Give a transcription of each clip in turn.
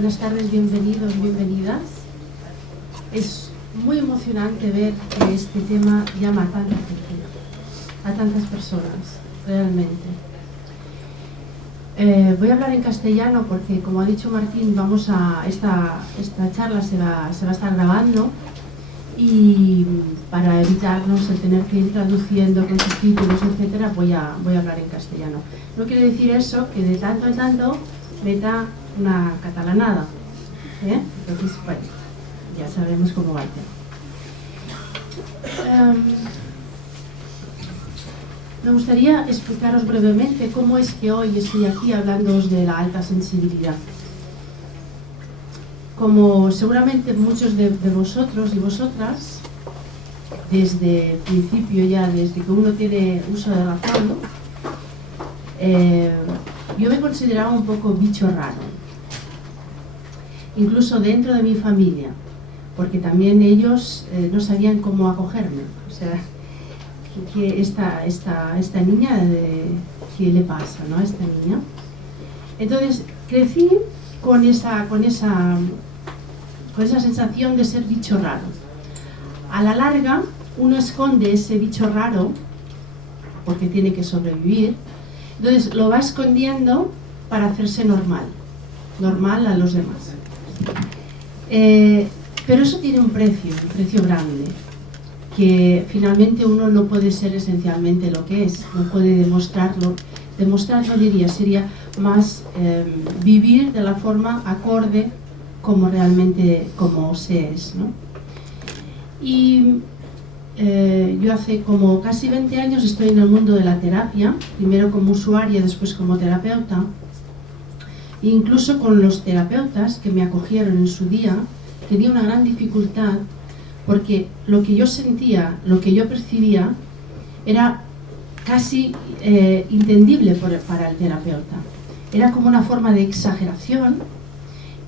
Buenas tardes, bienvenidos, bienvenidas. Es muy emocionante ver que este tema llama a tanta gente, a tantas personas, realmente. Voy a hablar en castellano porque, como ha dicho Martín, esta charla se va a estar grabando, y para evitarnos el tener que ir traduciendo con subtítulos, etcétera, voy a hablar en castellano. No quiere decir eso que de tanto en tanto meta una catalanada, entonces, bueno, ya sabemos cómo va el tema. Me gustaría explicaros brevemente cómo es que hoy estoy aquí hablándoos de la alta sensibilidad. Como seguramente muchos de vosotros y vosotras, desde el principio ya, desde que uno tiene uso de razón, yo me consideraba un poco bicho raro, incluso dentro de mi familia, porque también ellos no sabían cómo acogerme. O sea, que esta niña, ¿qué le pasa, no, a esta niña? Entonces crecí con esa sensación de ser bicho raro. A la larga, uno esconde ese bicho raro porque tiene que sobrevivir, entonces lo va escondiendo para hacerse normal a los demás. Pero eso tiene un precio grande, que finalmente uno no puede ser esencialmente lo que es, no puede demostrarlo, sería más vivir de la forma acorde como realmente como se es, ¿no? Y yo hace como casi 20 años estoy en el mundo de la terapia, primero como usuaria, después como terapeuta, e incluso con los terapeutas que me acogieron en su día tenía una gran dificultad, porque lo que yo sentía, lo que yo percibía, era casi entendible para el terapeuta. Era como una forma de exageración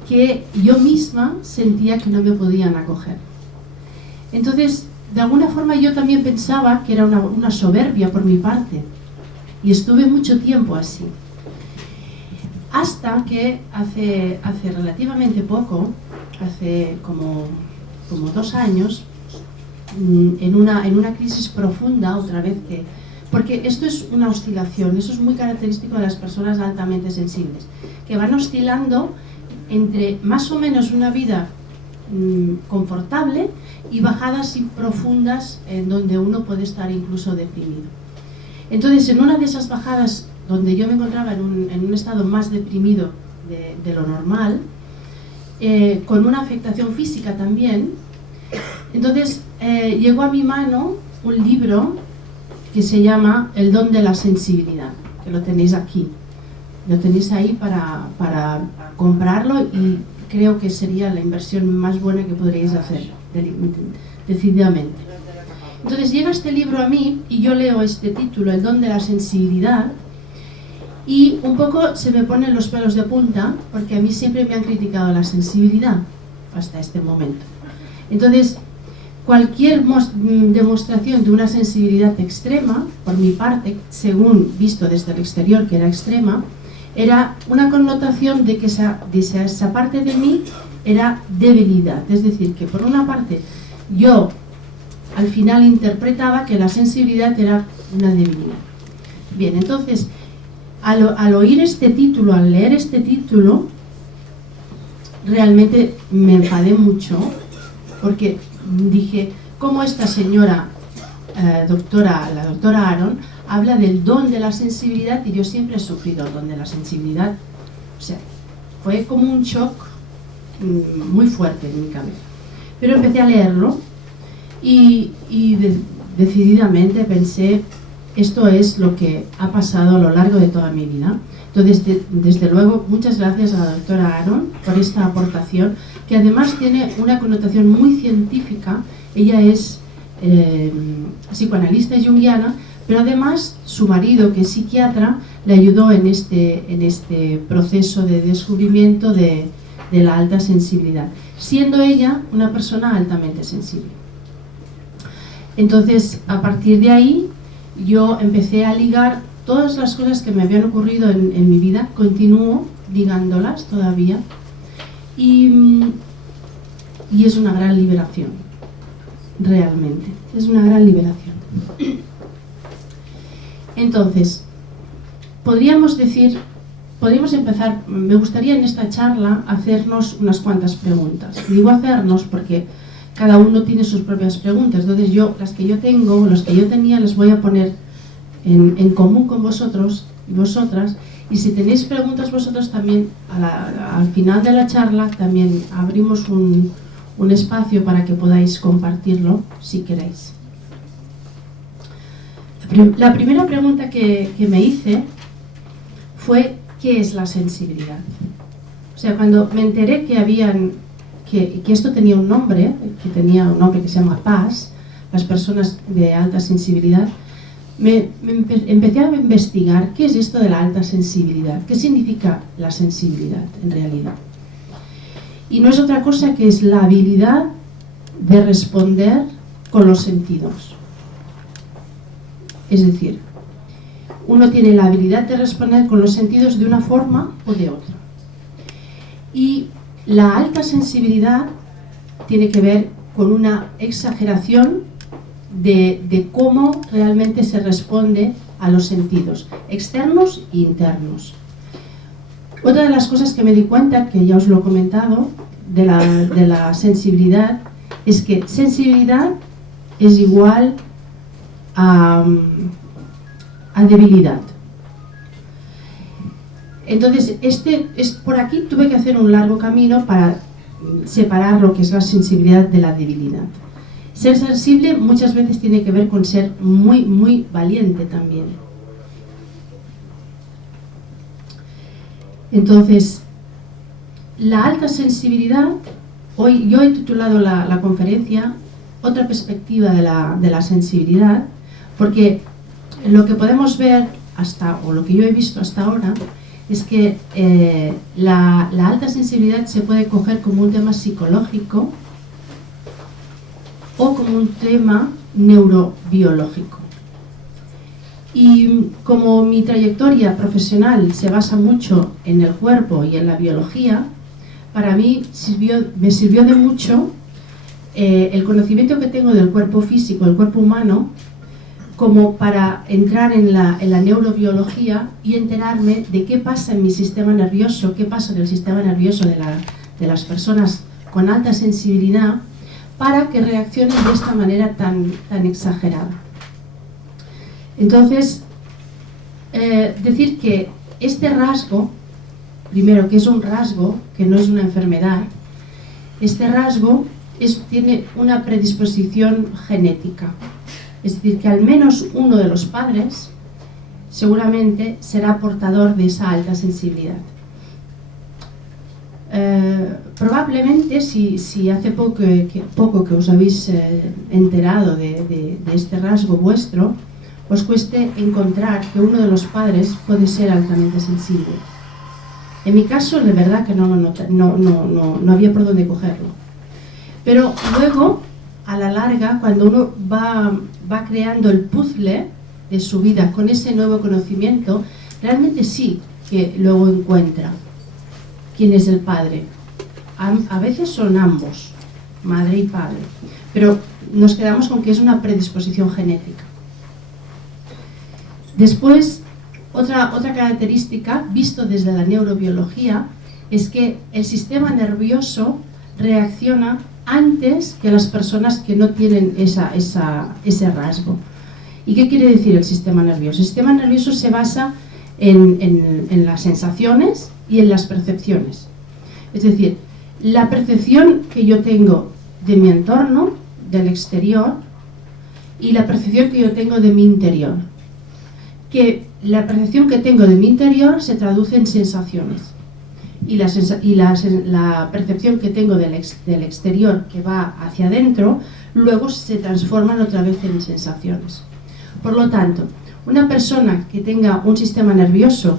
que yo misma sentía que no me podían acoger. Entonces, de alguna forma yo también pensaba que era una soberbia por mi parte, y estuve mucho tiempo así. Hasta que hace relativamente poco, hace como 2 años, en una crisis profunda, otra vez porque esto es una oscilación, eso es muy característico de las personas altamente sensibles, que van oscilando entre más o menos una vida confortable y bajadas profundas en donde uno puede estar incluso deprimido. Entonces, en una de esas bajadas donde yo me encontraba en un estado más deprimido de lo normal, con una afectación física también, entonces llegó a mi mano un libro que se llama El don de la sensibilidad, que lo tenéis aquí. Lo tenéis ahí para comprarlo, y creo que sería la inversión más buena que podríais hacer, decididamente. Entonces llega este libro a mí y yo leo este título, El don de la sensibilidad, y un poco se me ponen los pelos de punta, porque a mí siempre me han criticado la sensibilidad hasta este momento. Entonces, cualquier demostración de una sensibilidad extrema, por mi parte, según visto desde el exterior que era extrema, era una connotación de que esa parte de mí era debilidad. Es decir, que por una parte yo al final interpretaba que la sensibilidad era una debilidad. Bien, entonces, al oír este título, al leer este título, realmente me enfadé mucho, porque dije, ¿cómo esta señora, la doctora Aaron, habla del don de la sensibilidad? Y yo siempre he sufrido el don de la sensibilidad. O sea, fue como un shock muy fuerte en mi cabeza. Pero empecé a leerlo y decididamente pensé, esto es lo que ha pasado a lo largo de toda mi vida. Entonces, desde luego, muchas gracias a la doctora Aaron por esta aportación, que además tiene una connotación muy científica. Ella es psicoanalista junguiana, pero además su marido, que es psiquiatra, le ayudó en este proceso de descubrimiento de la alta sensibilidad, siendo ella una persona altamente sensible. Entonces, a partir de ahí, yo empecé a ligar todas las cosas que me habían ocurrido en mi vida, continúo ligándolas todavía, Y es una gran liberación, realmente, es una gran liberación. Entonces, podríamos empezar, me gustaría en esta charla hacernos unas cuantas preguntas. Digo hacernos porque cada uno tiene sus propias preguntas, entonces las que yo tengo, los que yo tenía, las voy a poner en común con vosotros y vosotras, y si tenéis preguntas vosotros también, al final de la charla también abrimos un espacio para que podáis compartirlo si queréis. La primera pregunta que me hice fue: ¿qué es la sensibilidad? O sea, cuando me enteré que esto tenía un nombre, que se llama PAS, las personas de alta sensibilidad, empecé a investigar qué es esto de la alta sensibilidad, qué significa la sensibilidad en realidad. Y no es otra cosa que es la habilidad de responder con los sentidos. Es decir, uno tiene la habilidad de responder con los sentidos de una forma o de otra. Y la alta sensibilidad tiene que ver con una exageración de cómo realmente se responde a los sentidos, externos e internos. Otra de las cosas que me di cuenta, que ya os lo he comentado, de la sensibilidad, es que sensibilidad es igual a debilidad. Entonces, por aquí tuve que hacer un largo camino para separar lo que es la sensibilidad de la debilidad. Ser sensible muchas veces tiene que ver con ser muy, muy valiente también. Entonces, la alta sensibilidad, yo he titulado la conferencia Otra perspectiva de la sensibilidad, porque lo que podemos ver o lo que yo he visto hasta ahora, es que la alta sensibilidad se puede coger como un tema psicológico o como un tema neurobiológico. Y como mi trayectoria profesional se basa mucho en el cuerpo y en la biología, para mí me sirvió de mucho el conocimiento que tengo del cuerpo físico, del cuerpo humano, como para entrar en la neurobiología y enterarme de qué pasa en mi sistema nervioso, qué pasa en el sistema nervioso de las personas con alta sensibilidad, para que reaccionen de esta manera tan exagerada. Entonces, decir que este rasgo, primero que es un rasgo, que no es una enfermedad, este rasgo tiene una predisposición genética. Es decir, que al menos uno de los padres seguramente será portador de esa alta sensibilidad. Probablemente, si hace poco que os habéis enterado de este rasgo vuestro, os cueste encontrar que uno de los padres puede ser altamente sensible. En mi caso, de verdad que no había por dónde cogerlo. Pero luego, a la larga, cuando uno va creando el puzzle de su vida con ese nuevo conocimiento, realmente sí que luego encuentra quién es el padre. A veces son ambos, madre y padre, pero nos quedamos con que es una predisposición genética. Después, otra característica, visto desde la neurobiología, es que el sistema nervioso reacciona antes que las personas que no tienen ese rasgo. ¿Y qué quiere decir el sistema nervioso? El sistema nervioso se basa en las sensaciones y en las percepciones. Es decir, la percepción que yo tengo de mi entorno, del exterior, y la percepción que yo tengo de mi interior. Que la percepción que tengo de mi interior se traduce en sensaciones. Y la percepción que tengo del exterior, que va hacia adentro, luego se transforman otra vez en sensaciones. Por lo tanto, una persona que tenga un sistema nervioso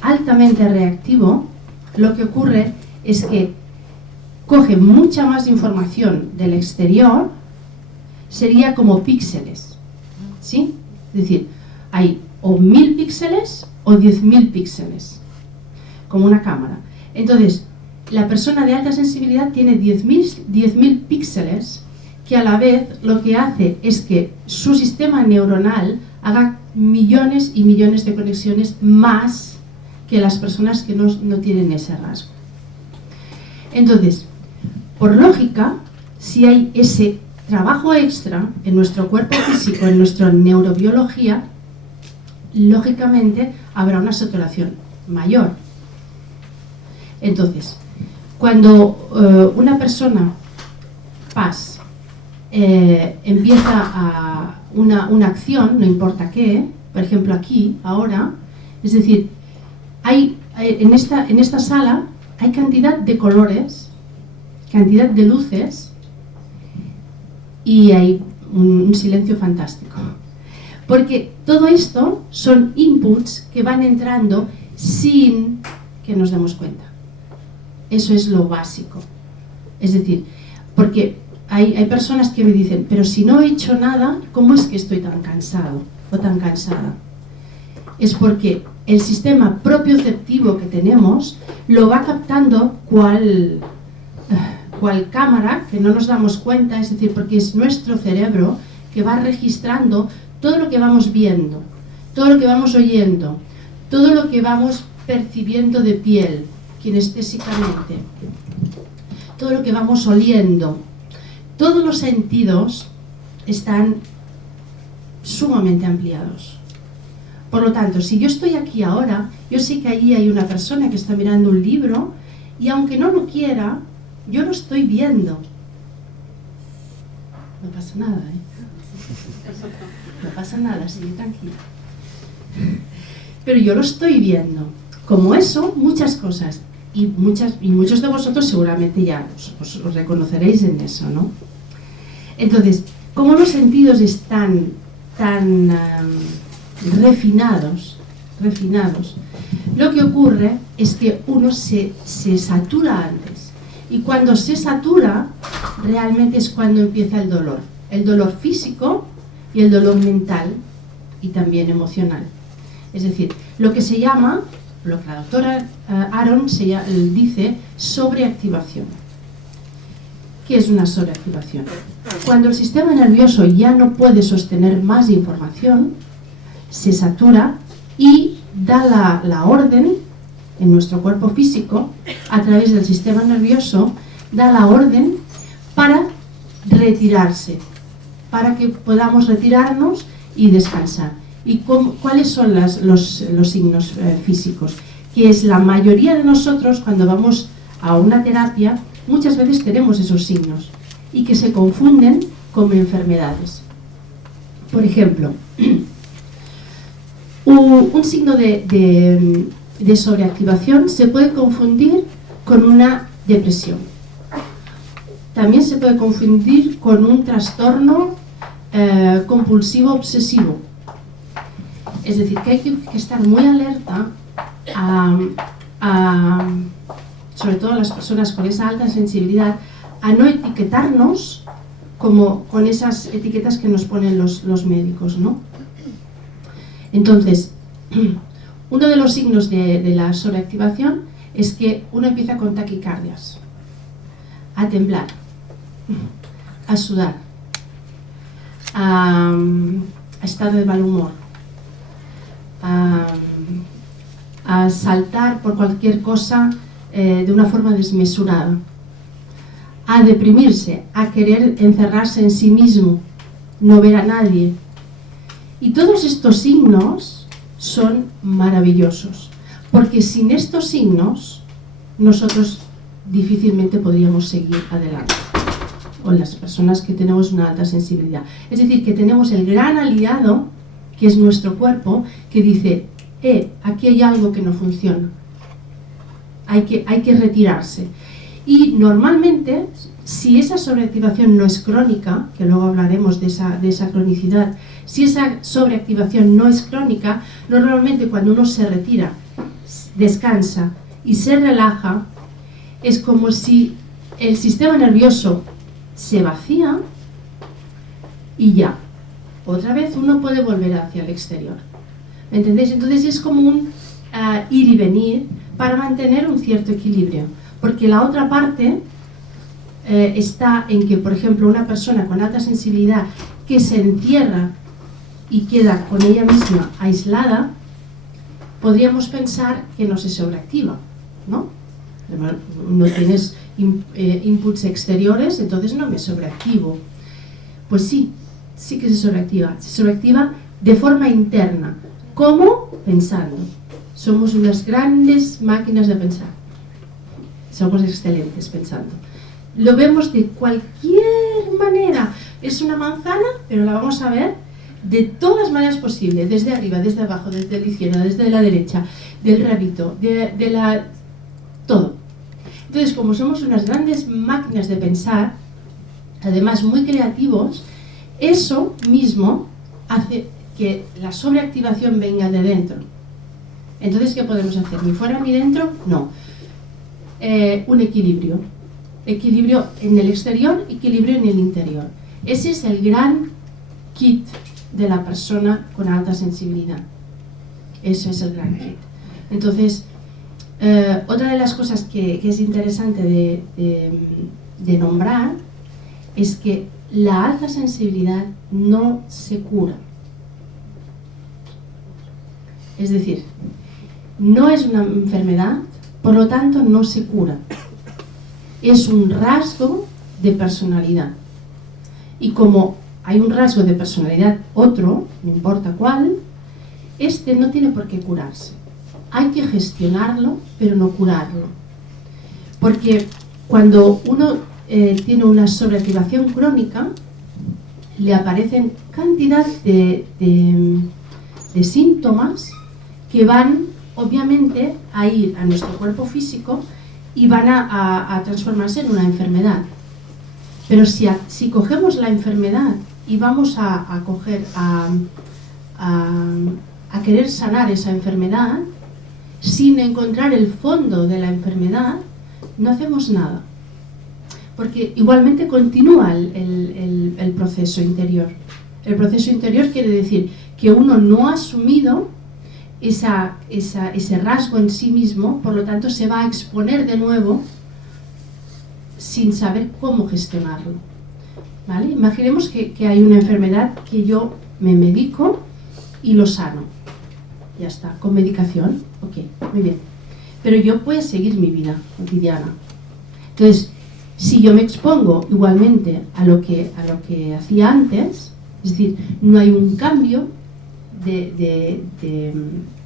altamente reactivo, lo que ocurre es que coge mucha más información del exterior, sería como píxeles, ¿sí? Es decir, hay o 1000 píxeles o 10.000 píxeles, como una cámara. Entonces, la persona de alta sensibilidad tiene 10.000 píxeles que a la vez lo que hace es que su sistema neuronal haga millones y millones de conexiones más que las personas que no tienen ese rasgo. Entonces, por lógica, si hay ese trabajo extra en nuestro cuerpo físico, en nuestra neurobiología, lógicamente habrá una saturación mayor. Entonces, cuando una persona empieza a una acción, no importa qué, por ejemplo aquí, ahora, es decir, en esta sala hay cantidad de colores, cantidad de luces y hay un silencio fantástico. Porque todo esto son inputs que van entrando sin que nos demos cuenta. Eso es lo básico. Es decir, porque hay personas que me dicen, pero si no he hecho nada, ¿cómo es que estoy tan cansado o tan cansada? Es porque el sistema propioceptivo que tenemos lo va captando cual cámara, que no nos damos cuenta, es decir, porque es nuestro cerebro que va registrando todo lo que vamos viendo, todo lo que vamos oyendo, todo lo que vamos percibiendo de piel, kinestésicamente, todo lo que vamos oliendo. Todos los sentidos están sumamente ampliados. Por lo tanto, si yo estoy aquí ahora, yo sé que allí hay una persona que está mirando un libro y aunque no lo quiera, yo lo estoy viendo. No pasa nada, No pasa nada, sigue tranquila. Pero yo lo estoy viendo. Como eso, muchas cosas. Y muchos de vosotros seguramente ya os reconoceréis en eso, ¿no? Entonces, como los sentidos están tan refinados, lo que ocurre es que uno se satura antes. Y cuando se satura, realmente es cuando empieza el dolor físico y el dolor mental y también emocional. Es decir, lo que se llama, lo que la doctora Aron dice, sobreactivación. ¿Qué es una sobreactivación? Cuando el sistema nervioso ya no puede sostener más información, se satura y da la orden en nuestro cuerpo físico, a través del sistema nervioso, da la orden para retirarse, para que podamos retirarnos y descansar. ¿Y cuáles son los signos físicos? Que es la mayoría de nosotros, cuando vamos a una terapia, muchas veces tenemos esos signos y que se confunden como enfermedades. Por ejemplo, un signo de sobreactivación se puede confundir con una depresión. También se puede confundir con un trastorno compulsivo obsesivo. Es decir, que hay que estar muy alerta sobre todo a las personas con esa alta sensibilidad, a no etiquetarnos como con esas etiquetas que nos ponen los médicos, ¿no? Entonces, uno de los signos de la sobreactivación es que uno empieza con taquicardias, a temblar, a sudar, a estar de mal humor, a saltar por cualquier cosa de una forma desmesurada, a deprimirse, a querer encerrarse en sí mismo, no ver a nadie. Y todos estos signos son maravillosos, porque sin estos signos nosotros difícilmente podríamos seguir adelante, o las personas que tenemos una alta sensibilidad. Es decir, que tenemos el gran aliado, que es nuestro cuerpo, que dice, aquí hay algo que no funciona, hay que retirarse. Y normalmente, si esa sobreactivación no es crónica, que luego hablaremos de esa cronicidad, si esa sobreactivación no es crónica, normalmente cuando uno se retira, descansa y se relaja, es como si el sistema nervioso se vacía y ya, otra vez uno puede volver hacia el exterior. ¿Me entendéis? Entonces es como un ir y venir para mantener un cierto equilibrio. Porque la otra parte está en que, por ejemplo, una persona con alta sensibilidad que se encierra y queda con ella misma aislada, podríamos pensar que no se sobreactiva, ¿no? No tienes inputs exteriores, entonces no me sobreactivo. Pues sí, sí que se sobreactiva. Se sobreactiva de forma interna. ¿Cómo? Pensando. Somos unas grandes máquinas de pensar. Somos excelentes pensando. Lo vemos de cualquier manera. Es una manzana, pero la vamos a ver de todas las maneras posibles. Desde arriba, desde abajo, desde la izquierda, desde la derecha, del rabito, de la... todo. Entonces, como somos unas grandes máquinas de pensar, además muy creativos, eso mismo hace que la sobreactivación venga de dentro. Entonces, ¿qué podemos hacer? ¿Ni fuera ni dentro? No. Un equilibrio. Equilibrio en el exterior, equilibrio en el interior. Ese es el gran kit de la persona con alta sensibilidad. Eso es el gran kit. Entonces, otra de las cosas que es interesante de nombrar es que la alta sensibilidad no se cura. Es decir, no es una enfermedad, por lo tanto no se cura. Es un rasgo de personalidad. Y como hay un rasgo de personalidad otro, no importa cuál, este no tiene por qué curarse. Hay que gestionarlo, pero no curarlo. Porque cuando uno tiene una sobreactivación crónica, le aparecen cantidad de síntomas que van, obviamente, a ir a nuestro cuerpo físico y van a transformarse en una enfermedad. Pero si cogemos la enfermedad y vamos a querer sanar esa enfermedad, sin encontrar el fondo de la enfermedad, no hacemos nada. Porque igualmente continúa el proceso interior. El proceso interior quiere decir que uno no ha asumido ese rasgo en sí mismo, por lo tanto se va a exponer de nuevo sin saber cómo gestionarlo. ¿Vale? Imaginemos que hay una enfermedad que yo me medico y lo sano. Ya está, con medicación, ok, muy bien. Pero yo puedo seguir mi vida cotidiana. Entonces, si yo me expongo igualmente a lo que hacía antes, es decir, no hay un cambio en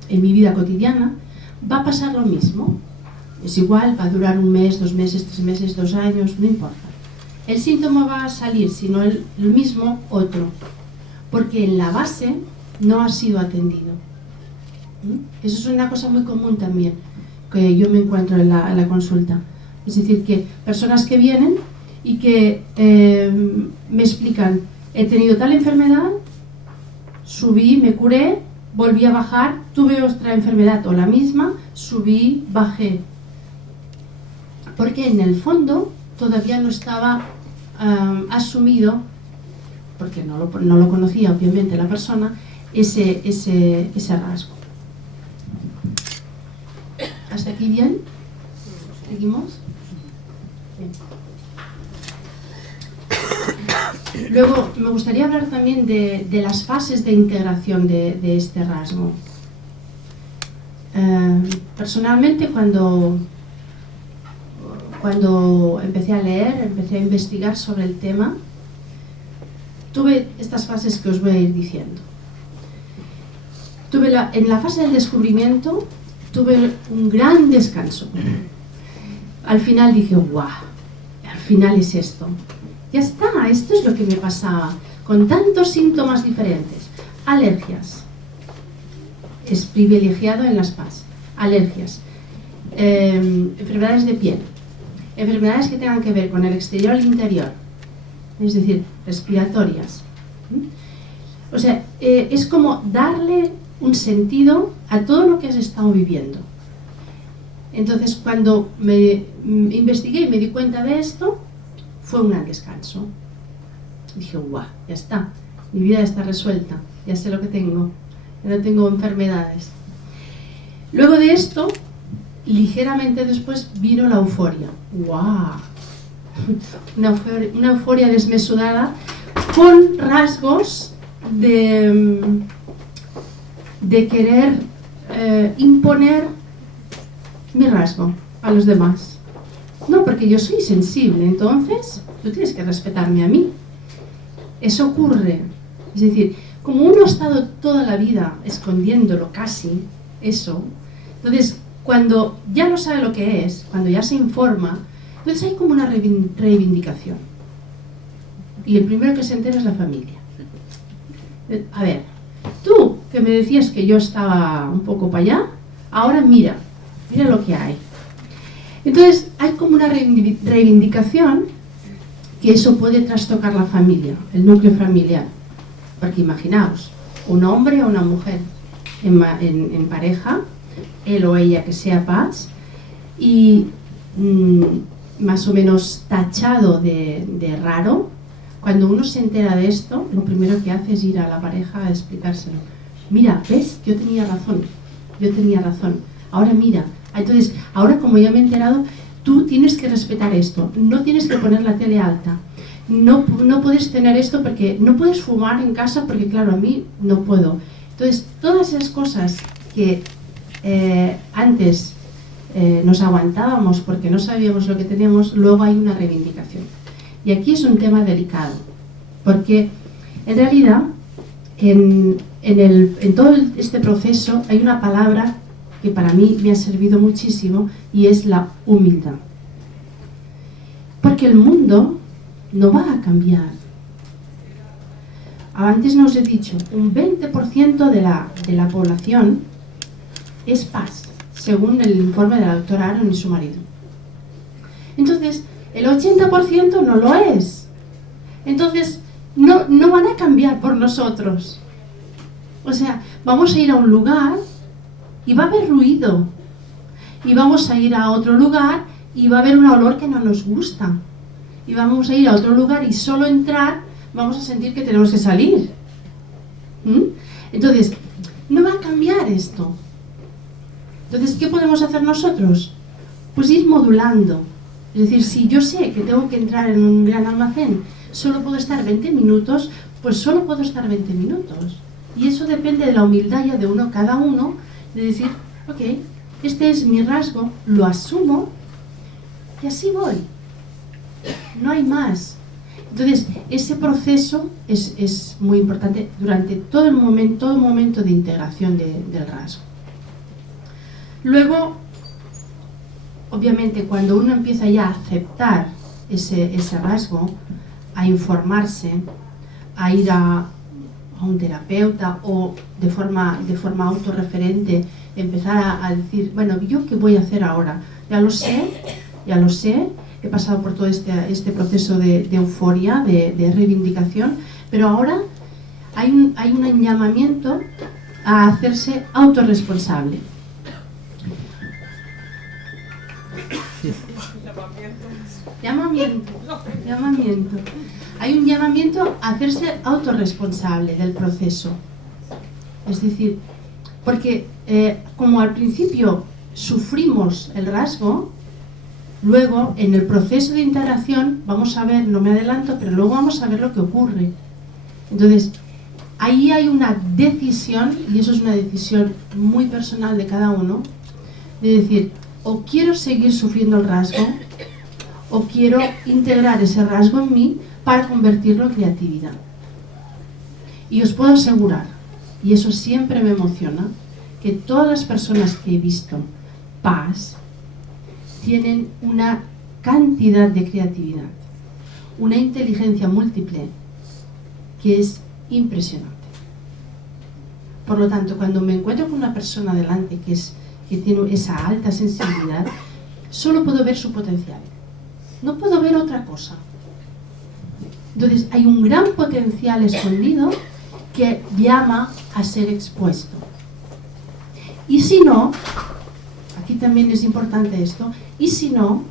mi vida cotidiana, va a pasar lo mismo. Es igual, va a durar un mes, 2 meses, 3 meses, 2 años, no importa. El síntoma va a salir, sino el mismo otro, porque en la base no ha sido atendido. Eso es una cosa muy común también, que yo me encuentro en la consulta. Es decir, que personas que vienen y que me explican, he tenido tal enfermedad, subí, me curé, volví a bajar, tuve otra enfermedad o la misma, subí, bajé. Porque en el fondo todavía no estaba asumido, porque no lo conocía obviamente la persona, ese rasgo. ¿Hasta aquí bien? ¿Seguimos? Bien. Luego me gustaría hablar también de las fases de integración de este rasgo. Personalmente, cuando empecé a leer, empecé a investigar sobre el tema, tuve estas fases que os voy a ir diciendo. En la fase del descubrimiento tuve un gran descanso. Al final dije, ¡guau! Al final es esto. Ya está, esto es lo que me pasaba, con tantos síntomas diferentes. Alergias. Es privilegiado en las PAS. Alergias. Enfermedades de piel. Enfermedades que tengan que ver con el exterior y el interior. Es decir, respiratorias. O sea, es como darle un sentido a todo lo que has estado viviendo. Entonces, cuando me investigué y me di cuenta de esto, fue un gran descanso. Dije, guau, ya está, mi vida está resuelta, ya sé lo que tengo, ya no tengo enfermedades. Luego de esto, ligeramente después vino la euforia. ¡Guau! Una euforia desmesurada con rasgos de querer imponer mi rasgo a los demás. No, porque yo soy sensible, entonces tú tienes que respetarme a mí. Eso ocurre. Es decir, como uno ha estado toda la vida escondiéndolo casi, eso, entonces cuando ya no sabe lo que es, cuando ya se informa, entonces hay como una reivindicación. Y el primero que se entera es la familia. A ver, tú que me decías que yo estaba un poco para allá, ahora mira lo que hay. Entonces hay como una reivindicación que eso puede trastocar la familia, el núcleo familiar. Porque imaginaos, un hombre o una mujer en pareja, él o ella que sea paz, y más o menos tachado de raro, cuando uno se entera de esto, lo primero que hace es ir a la pareja a explicárselo. Mira, ¿ves? Yo tenía razón. Ahora mira. Entonces, ahora como ya me he enterado, tú tienes que respetar esto, no tienes que poner la tele alta. No puedes tener esto porque no puedes fumar en casa porque claro, a mí no puedo. Entonces, todas esas cosas que antes nos aguantábamos porque no sabíamos lo que teníamos, luego hay una reivindicación. Y aquí es un tema delicado, porque en realidad en todo este proceso hay una palabra que para mí me ha servido muchísimo y es la humildad. Porque el mundo no va a cambiar. Antes nos he dicho, un 20% de la población es paz, según el informe de la doctora Aaron y su marido. Entonces, el 80% no lo es. Entonces, no van a cambiar por nosotros. O sea, vamos a ir a un lugar y va a haber ruido. Y vamos a ir a otro lugar y va a haber un olor que no nos gusta. Y vamos a ir a otro lugar y solo entrar vamos a sentir que tenemos que salir. Entonces, no va a cambiar esto. Entonces, ¿qué podemos hacer nosotros? Pues ir modulando. Es decir, si yo sé que tengo que entrar en un gran almacén, solo puedo estar 20 minutos, pues solo puedo estar 20 minutos. Y eso depende de la humildad ya de cada uno, de decir, ok, este es mi rasgo, lo asumo y así voy. No hay más. Entonces, ese proceso es muy importante durante todo momento de integración del rasgo. Luego, obviamente, cuando uno empieza ya a aceptar ese rasgo, a informarse, a ir a un terapeuta o de forma autorreferente, empezar a decir, bueno, ¿yo qué voy a hacer ahora? Ya lo sé, he pasado por todo este proceso de euforia, de reivindicación, pero ahora hay un llamamiento a hacerse autorresponsable. Llamamiento. Hay un llamamiento a hacerse autorresponsable del proceso. Es decir, porque como al principio sufrimos el rasgo, luego en el proceso de integración vamos a ver, no me adelanto, pero luego vamos a ver lo que ocurre. Entonces, ahí hay una decisión, y eso es una decisión muy personal de cada uno, de decir, o quiero seguir sufriendo el rasgo, o quiero integrar ese rasgo en mí para convertirlo en creatividad. Y os puedo asegurar, y eso siempre me emociona, que todas las personas que he visto paz tienen una cantidad de creatividad, una inteligencia múltiple que es impresionante. Por lo tanto, cuando me encuentro con una persona delante que tiene esa alta sensibilidad, solo puedo ver su potencial. No puedo ver otra cosa. Entonces, hay un gran potencial escondido que llama a ser expuesto. Y si no, aquí también es importante esto, y si no,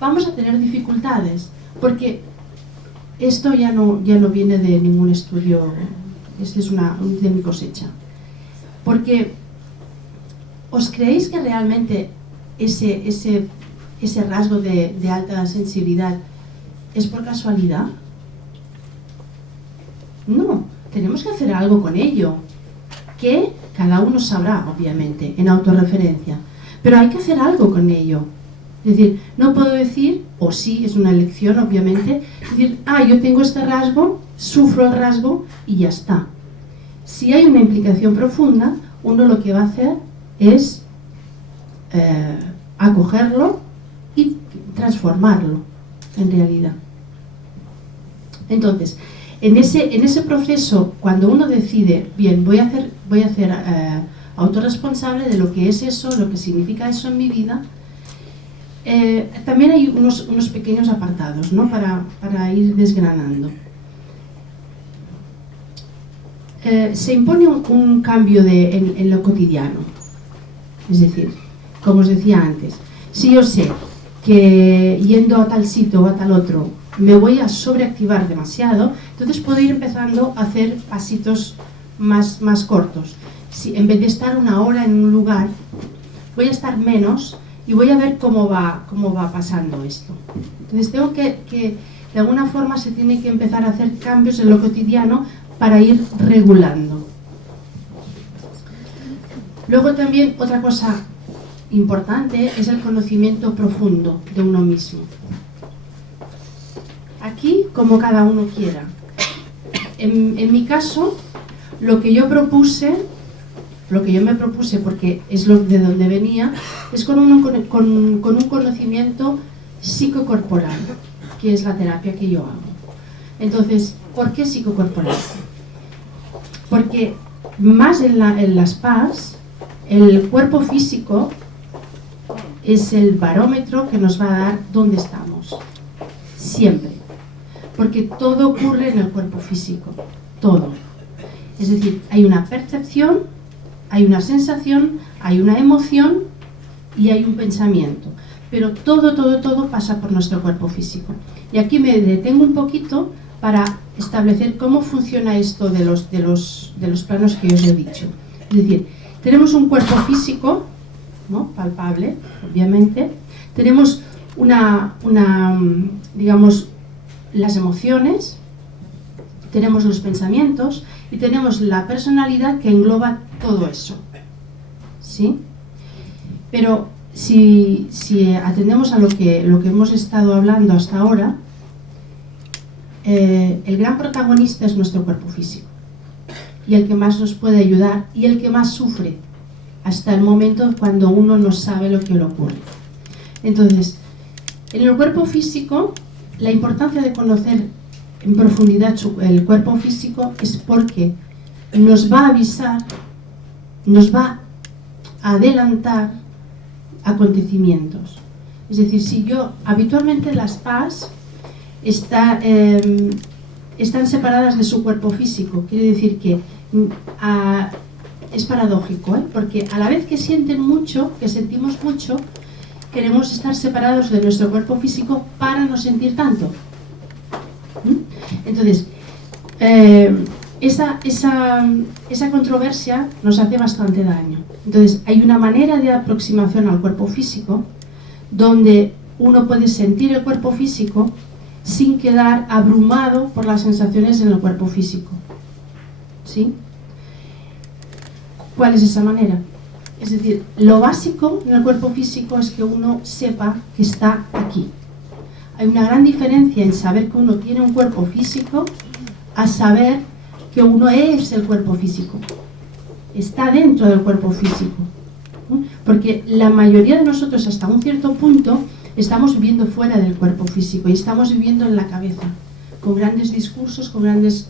vamos a tener dificultades, porque esto ya no viene de ningún estudio, este es de mi cosecha. Porque, ¿os creéis que realmente ese rasgo de alta sensibilidad es por casualidad? No, tenemos que hacer algo con ello, que cada uno sabrá, obviamente, en autorreferencia, pero hay que hacer algo con ello. Es decir, no puedo decir, o sí, es una elección, obviamente, decir, yo tengo este rasgo, sufro el rasgo y ya está. Si hay una implicación profunda, uno lo que va a hacer es acogerlo y transformarlo en realidad. Entonces, en ese proceso, cuando uno decide, bien, voy a hacer autorresponsable de lo que es eso, lo que significa eso en mi vida, también hay unos pequeños apartados, ¿no? para ir desgranando. Se impone un cambio en lo cotidiano. Es decir, como os decía antes, si yo sé que yendo a tal sitio o a tal otro me voy a sobreactivar demasiado, entonces puedo ir empezando a hacer pasitos más cortos. Si en vez de estar una hora en un lugar, voy a estar menos y voy a ver cómo va pasando esto. Entonces tengo que de alguna forma se tiene que empezar a hacer cambios en lo cotidiano para ir regulando. Luego también otra cosa importante es el conocimiento profundo de uno mismo. Aquí, como cada uno quiera. En mi caso, lo que yo me propuse, porque es de donde venía, es con un conocimiento psicocorporal, que es la terapia que yo hago. Entonces, ¿por qué psicocorporal? Porque más en las PAS, el cuerpo físico es el barómetro que nos va a dar dónde estamos. Siempre. Porque todo ocurre en el cuerpo físico. Todo. Es decir, hay una percepción, hay una sensación, hay una emoción y hay un pensamiento. Pero todo pasa por nuestro cuerpo físico. Y aquí me detengo un poquito para establecer cómo funciona esto de los planos que os he dicho. Es decir, tenemos un cuerpo físico, ¿no? Palpable, obviamente. Tenemos digamos, las emociones, tenemos los pensamientos y tenemos la personalidad que engloba todo eso. ¿Sí? Pero si atendemos a lo que hemos estado hablando hasta ahora, el gran protagonista es nuestro cuerpo físico y el que más nos puede ayudar y el que más sufre hasta el momento cuando uno no sabe lo que le ocurre. Entonces, en el cuerpo físico, la importancia de conocer en profundidad el cuerpo físico es porque nos va a avisar, nos va a adelantar acontecimientos. Es decir, si yo habitualmente las PAS están separadas de su cuerpo físico, quiere decir que es paradójico, porque a la vez que sienten mucho, que sentimos mucho, queremos estar separados de nuestro cuerpo físico para no sentir tanto. Entonces, esa controversia nos hace bastante daño. Entonces, hay una manera de aproximación al cuerpo físico donde uno puede sentir el cuerpo físico sin quedar abrumado por las sensaciones en el cuerpo físico. ¿Sí? ¿Cuál es esa manera? Es decir, lo básico en el cuerpo físico es que uno sepa que está aquí. Hay una gran diferencia en saber que uno tiene un cuerpo físico a saber que uno es el cuerpo físico. Está dentro del cuerpo físico. Porque la mayoría de nosotros hasta un cierto punto estamos viviendo fuera del cuerpo físico y estamos viviendo en la cabeza, con grandes discursos, con grandes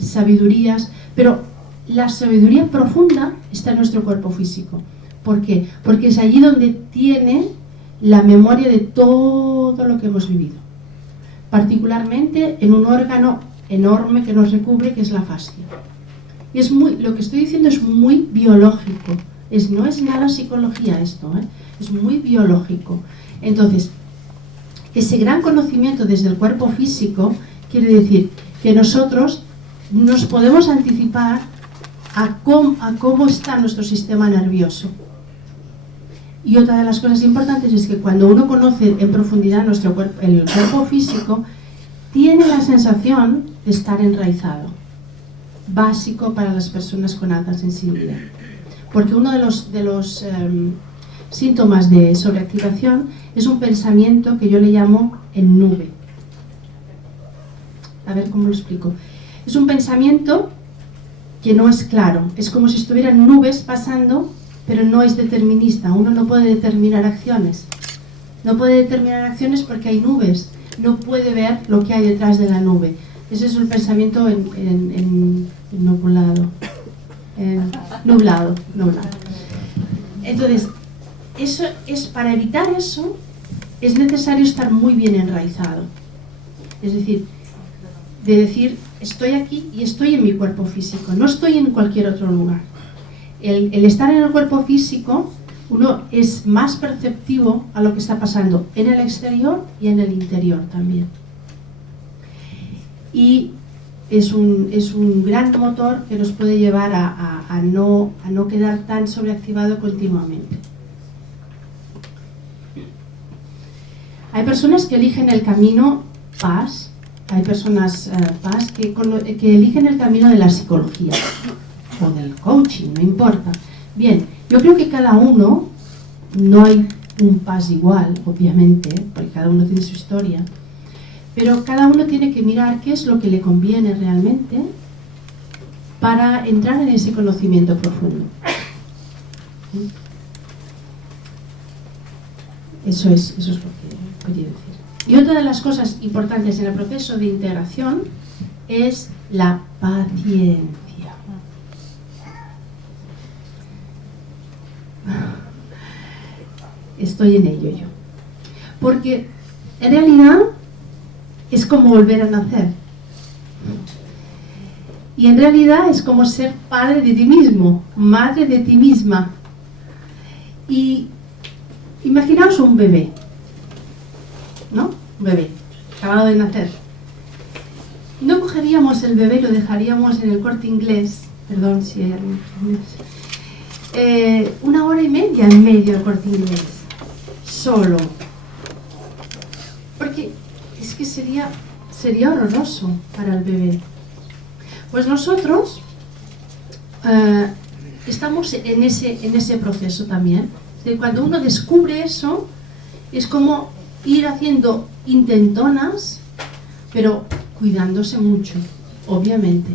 sabidurías, pero la sabiduría profunda está en nuestro cuerpo físico. ¿Por qué? Porque es allí donde tiene la memoria de todo lo que hemos vivido, particularmente en un órgano enorme que nos recubre, que es la fascia. Y lo que estoy diciendo es muy biológico, no es nada psicología esto, es muy biológico. Entonces, ese gran conocimiento desde el cuerpo físico quiere decir que nosotros nos podemos anticipar a cómo está nuestro sistema nervioso. Y otra de las cosas importantes es que cuando uno conoce en profundidad el cuerpo físico, tiene la sensación de estar enraizado, básico para las personas con alta sensibilidad. Porque uno de los síntomas de sobreactivación es un pensamiento que yo le llamo en nube. A ver cómo lo explico. Es un pensamiento que no es claro, es como si estuvieran nubes pasando, pero no es determinista. Uno no puede determinar acciones. No puede determinar acciones porque hay nubes. No puede ver lo que hay detrás de la nube. Ese es un pensamiento nublado. Entonces, para evitar eso, es necesario estar muy bien enraizado. Es decir, de decir, estoy aquí y estoy en mi cuerpo físico, no estoy en cualquier otro lugar. El estar en el cuerpo físico, uno es más perceptivo a lo que está pasando en el exterior y en el interior también. Y es un gran motor que nos puede llevar a no quedar tan sobreactivado continuamente. Hay personas que eligen el camino paz, hay personas paz que eligen el camino de la psicología o del coaching, no importa. Bien, yo creo que cada uno, no hay un paz igual, obviamente, porque cada uno tiene su historia, pero cada uno tiene que mirar qué es lo que le conviene realmente para entrar en ese conocimiento profundo. Eso es lo que quería decir. Y otra de las cosas importantes en el proceso de integración es la paciencia. Estoy en ello yo. Porque en realidad es como volver a nacer. Y en realidad es como ser padre de ti mismo, madre de ti misma. Y imaginaos un bebé, ¿no? Un bebé, acabado de nacer. No cogeríamos el bebé y lo dejaríamos en el Corte Inglés, perdón si hay una hora y media en medio del Corte Inglés, solo. Porque es que sería horroroso para el bebé. Pues nosotros estamos en ese proceso también. De cuando uno descubre eso, es como ir haciendo intentonas, pero cuidándose mucho, obviamente.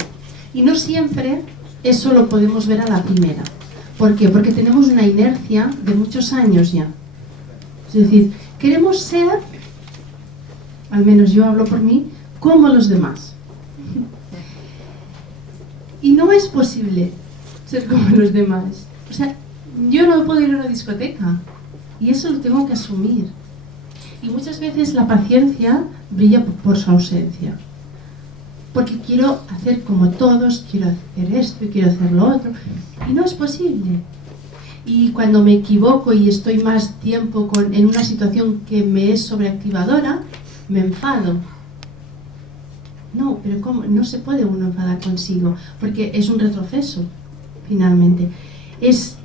Y no siempre eso lo podemos ver a la primera. ¿Por qué? Porque tenemos una inercia de muchos años ya. Es decir, queremos ser, al menos yo hablo por mí, como los demás. Y no es posible ser como los demás. O sea, yo no puedo ir a una discoteca y eso lo tengo que asumir. Y muchas veces la paciencia brilla por su ausencia. Porque quiero hacer como todos, quiero hacer esto y quiero hacer lo otro. Y no es posible. Y cuando me equivoco y estoy más tiempo en una situación que me es sobreactivadora, me enfado. No, pero ¿cómo? No se puede uno enfadar consigo, porque es un retroceso, finalmente. Es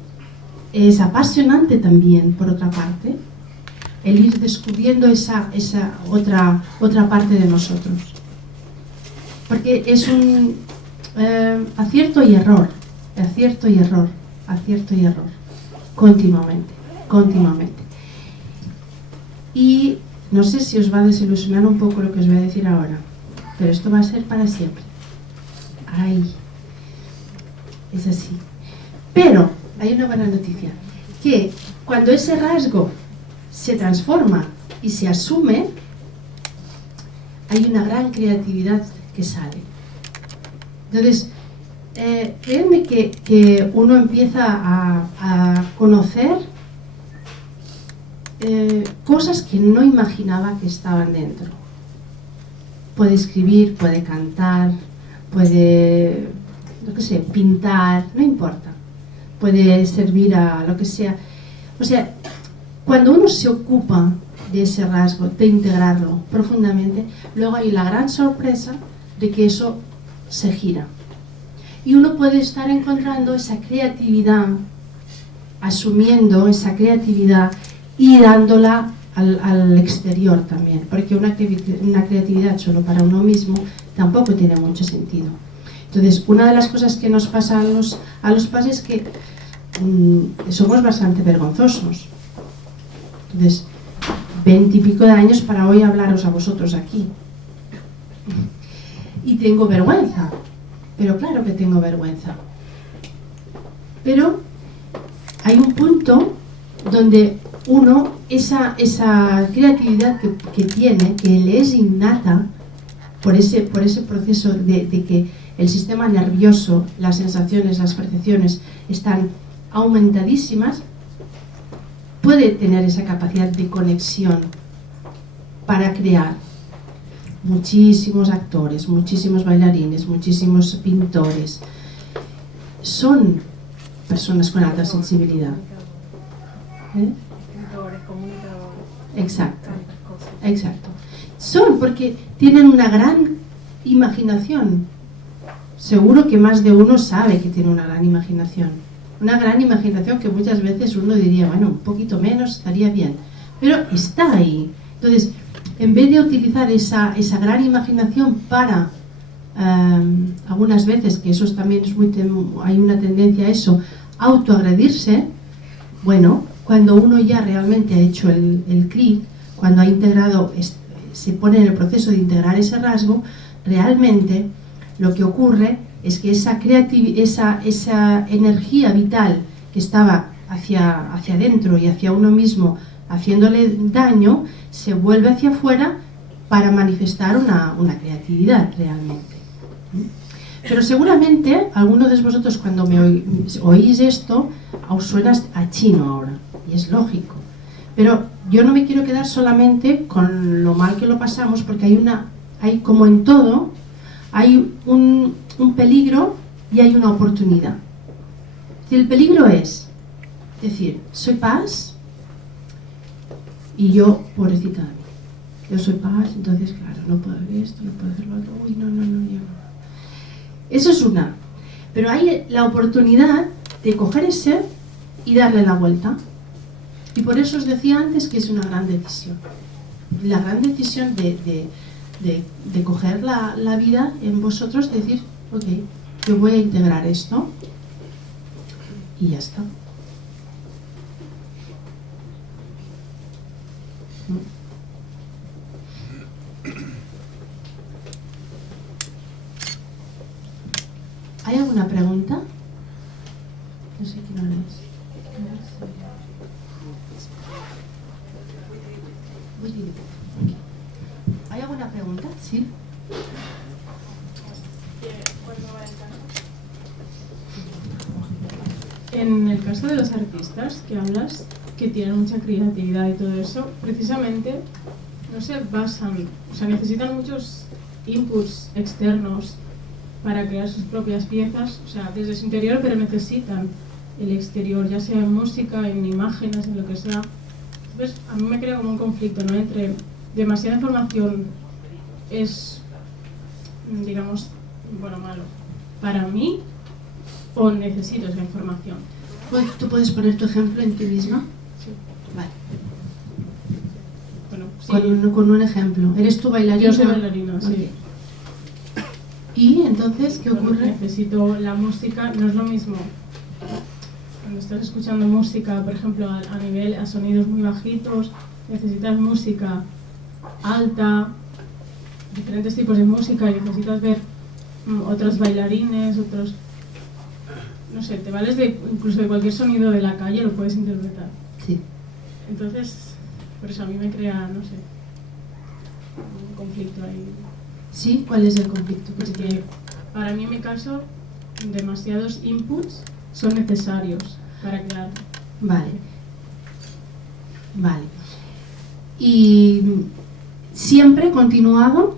apasionante también, por otra parte, el ir descubriendo esa otra parte de nosotros. Porque es un acierto y error, continuamente. Y no sé si os va a desilusionar un poco lo que os voy a decir ahora, pero esto va a ser para siempre. Ay, es así. Pero hay una buena noticia, que cuando ese rasgo se transforma y se asume, hay una gran creatividad que sale. Entonces, créanme que uno empieza a conocer cosas que no imaginaba que estaban dentro. Puede escribir, puede cantar, puede, lo que sé, pintar, no importa. Puede servir a lo que sea. O sea, cuando uno se ocupa de ese rasgo, de integrarlo profundamente, luego hay la gran sorpresa de que eso se gira. Y uno puede estar encontrando esa creatividad asumiendo esa creatividad y dándola al exterior también, porque una creatividad solo para uno mismo tampoco tiene mucho sentido. Entonces, una de las cosas que nos pasa a los padres es que somos bastante vergonzosos. Entonces, 20 y pico de años para hoy hablaros a vosotros aquí. Y tengo vergüenza, pero claro que tengo vergüenza. Pero hay un punto donde uno, esa creatividad que tiene, que le es innata, por ese proceso de que el sistema nervioso, las sensaciones, las percepciones están aumentadísimas, puede tener esa capacidad de conexión para crear. Muchísimos actores, muchísimos bailarines, muchísimos pintores son personas con alta sensibilidad. Exacto, exacto. Son porque tienen una gran imaginación. Seguro que más de uno sabe que tiene una gran imaginación. Una gran imaginación que muchas veces uno diría, bueno, un poquito menos estaría bien. Pero está ahí. Entonces, en vez de utilizar esa gran imaginación para, algunas veces, que eso también es hay una tendencia a eso, autoagredirse, bueno, cuando uno ya realmente ha hecho el clic, cuando ha integrado, se pone en el proceso de integrar ese rasgo, realmente lo que ocurre es que esa energía vital que estaba hacia adentro y hacia uno mismo, haciéndole daño, se vuelve hacia afuera para manifestar una creatividad realmente. Pero seguramente algunos de vosotros cuando me oís esto os suena a chino ahora, y es lógico. Pero yo no me quiero quedar solamente con lo mal que lo pasamos, porque hay como en todo, hay un peligro y hay una oportunidad. Si el peligro es decir, soy Paz y yo, pobrecita de mí, yo soy Paz, entonces claro, no puedo hacer esto, no puedo hacer lo otro, uy, no, yo no. Eso es una. Pero hay la oportunidad de coger ese y darle la vuelta. Y por eso os decía antes que es una gran decisión. La gran decisión de coger la vida en vosotros, de decir, ok, yo voy a integrar esto y ya está. ¿Hay alguna pregunta? No sé quién hora es. ¿Hay alguna pregunta? Sí. En el caso de los artistas que hablas, que tienen mucha creatividad y todo eso, precisamente no se basan, o sea, necesitan muchos inputs externos para crear sus propias piezas, o sea, desde su interior, pero necesitan el exterior, ya sea en música, en imágenes, en lo que sea. Entonces, a mí me crea como un conflicto, ¿no?, entre demasiada información es, digamos, bueno, malo para mí, o necesito esa información. ¿Tú puedes poner tu ejemplo en ti misma? Sí. Vale. Bueno, sí. Con un ejemplo. ¿Eres tú bailarina? Yo soy bailarina, sí. Okay. ¿Y entonces qué ocurre? Necesito la música, no es lo mismo cuando estás escuchando música, por ejemplo, a sonidos muy bajitos, necesitas música alta, diferentes tipos de música, y necesitas ver otros bailarines, otros, no sé, te vales incluso de cualquier sonido de la calle, lo puedes interpretar. Sí. Entonces, por eso a mí me crea, no sé, un conflicto ahí. ¿Sí? ¿Cuál es el conflicto? Porque para mí, en mi caso, demasiados inputs son necesarios para crear. Vale. Y siempre continuado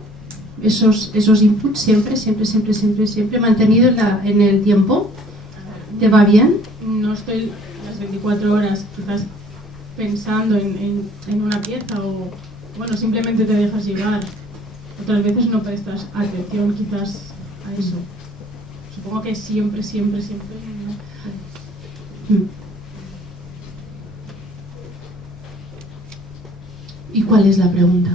esos inputs, siempre mantenido en el tiempo. ¿Te va bien? No estoy las 24 horas quizás pensando en una pieza, o bueno, simplemente te dejas llevar. Otras veces no prestas atención quizás a eso. Supongo que siempre. ¿Y cuál es la pregunta?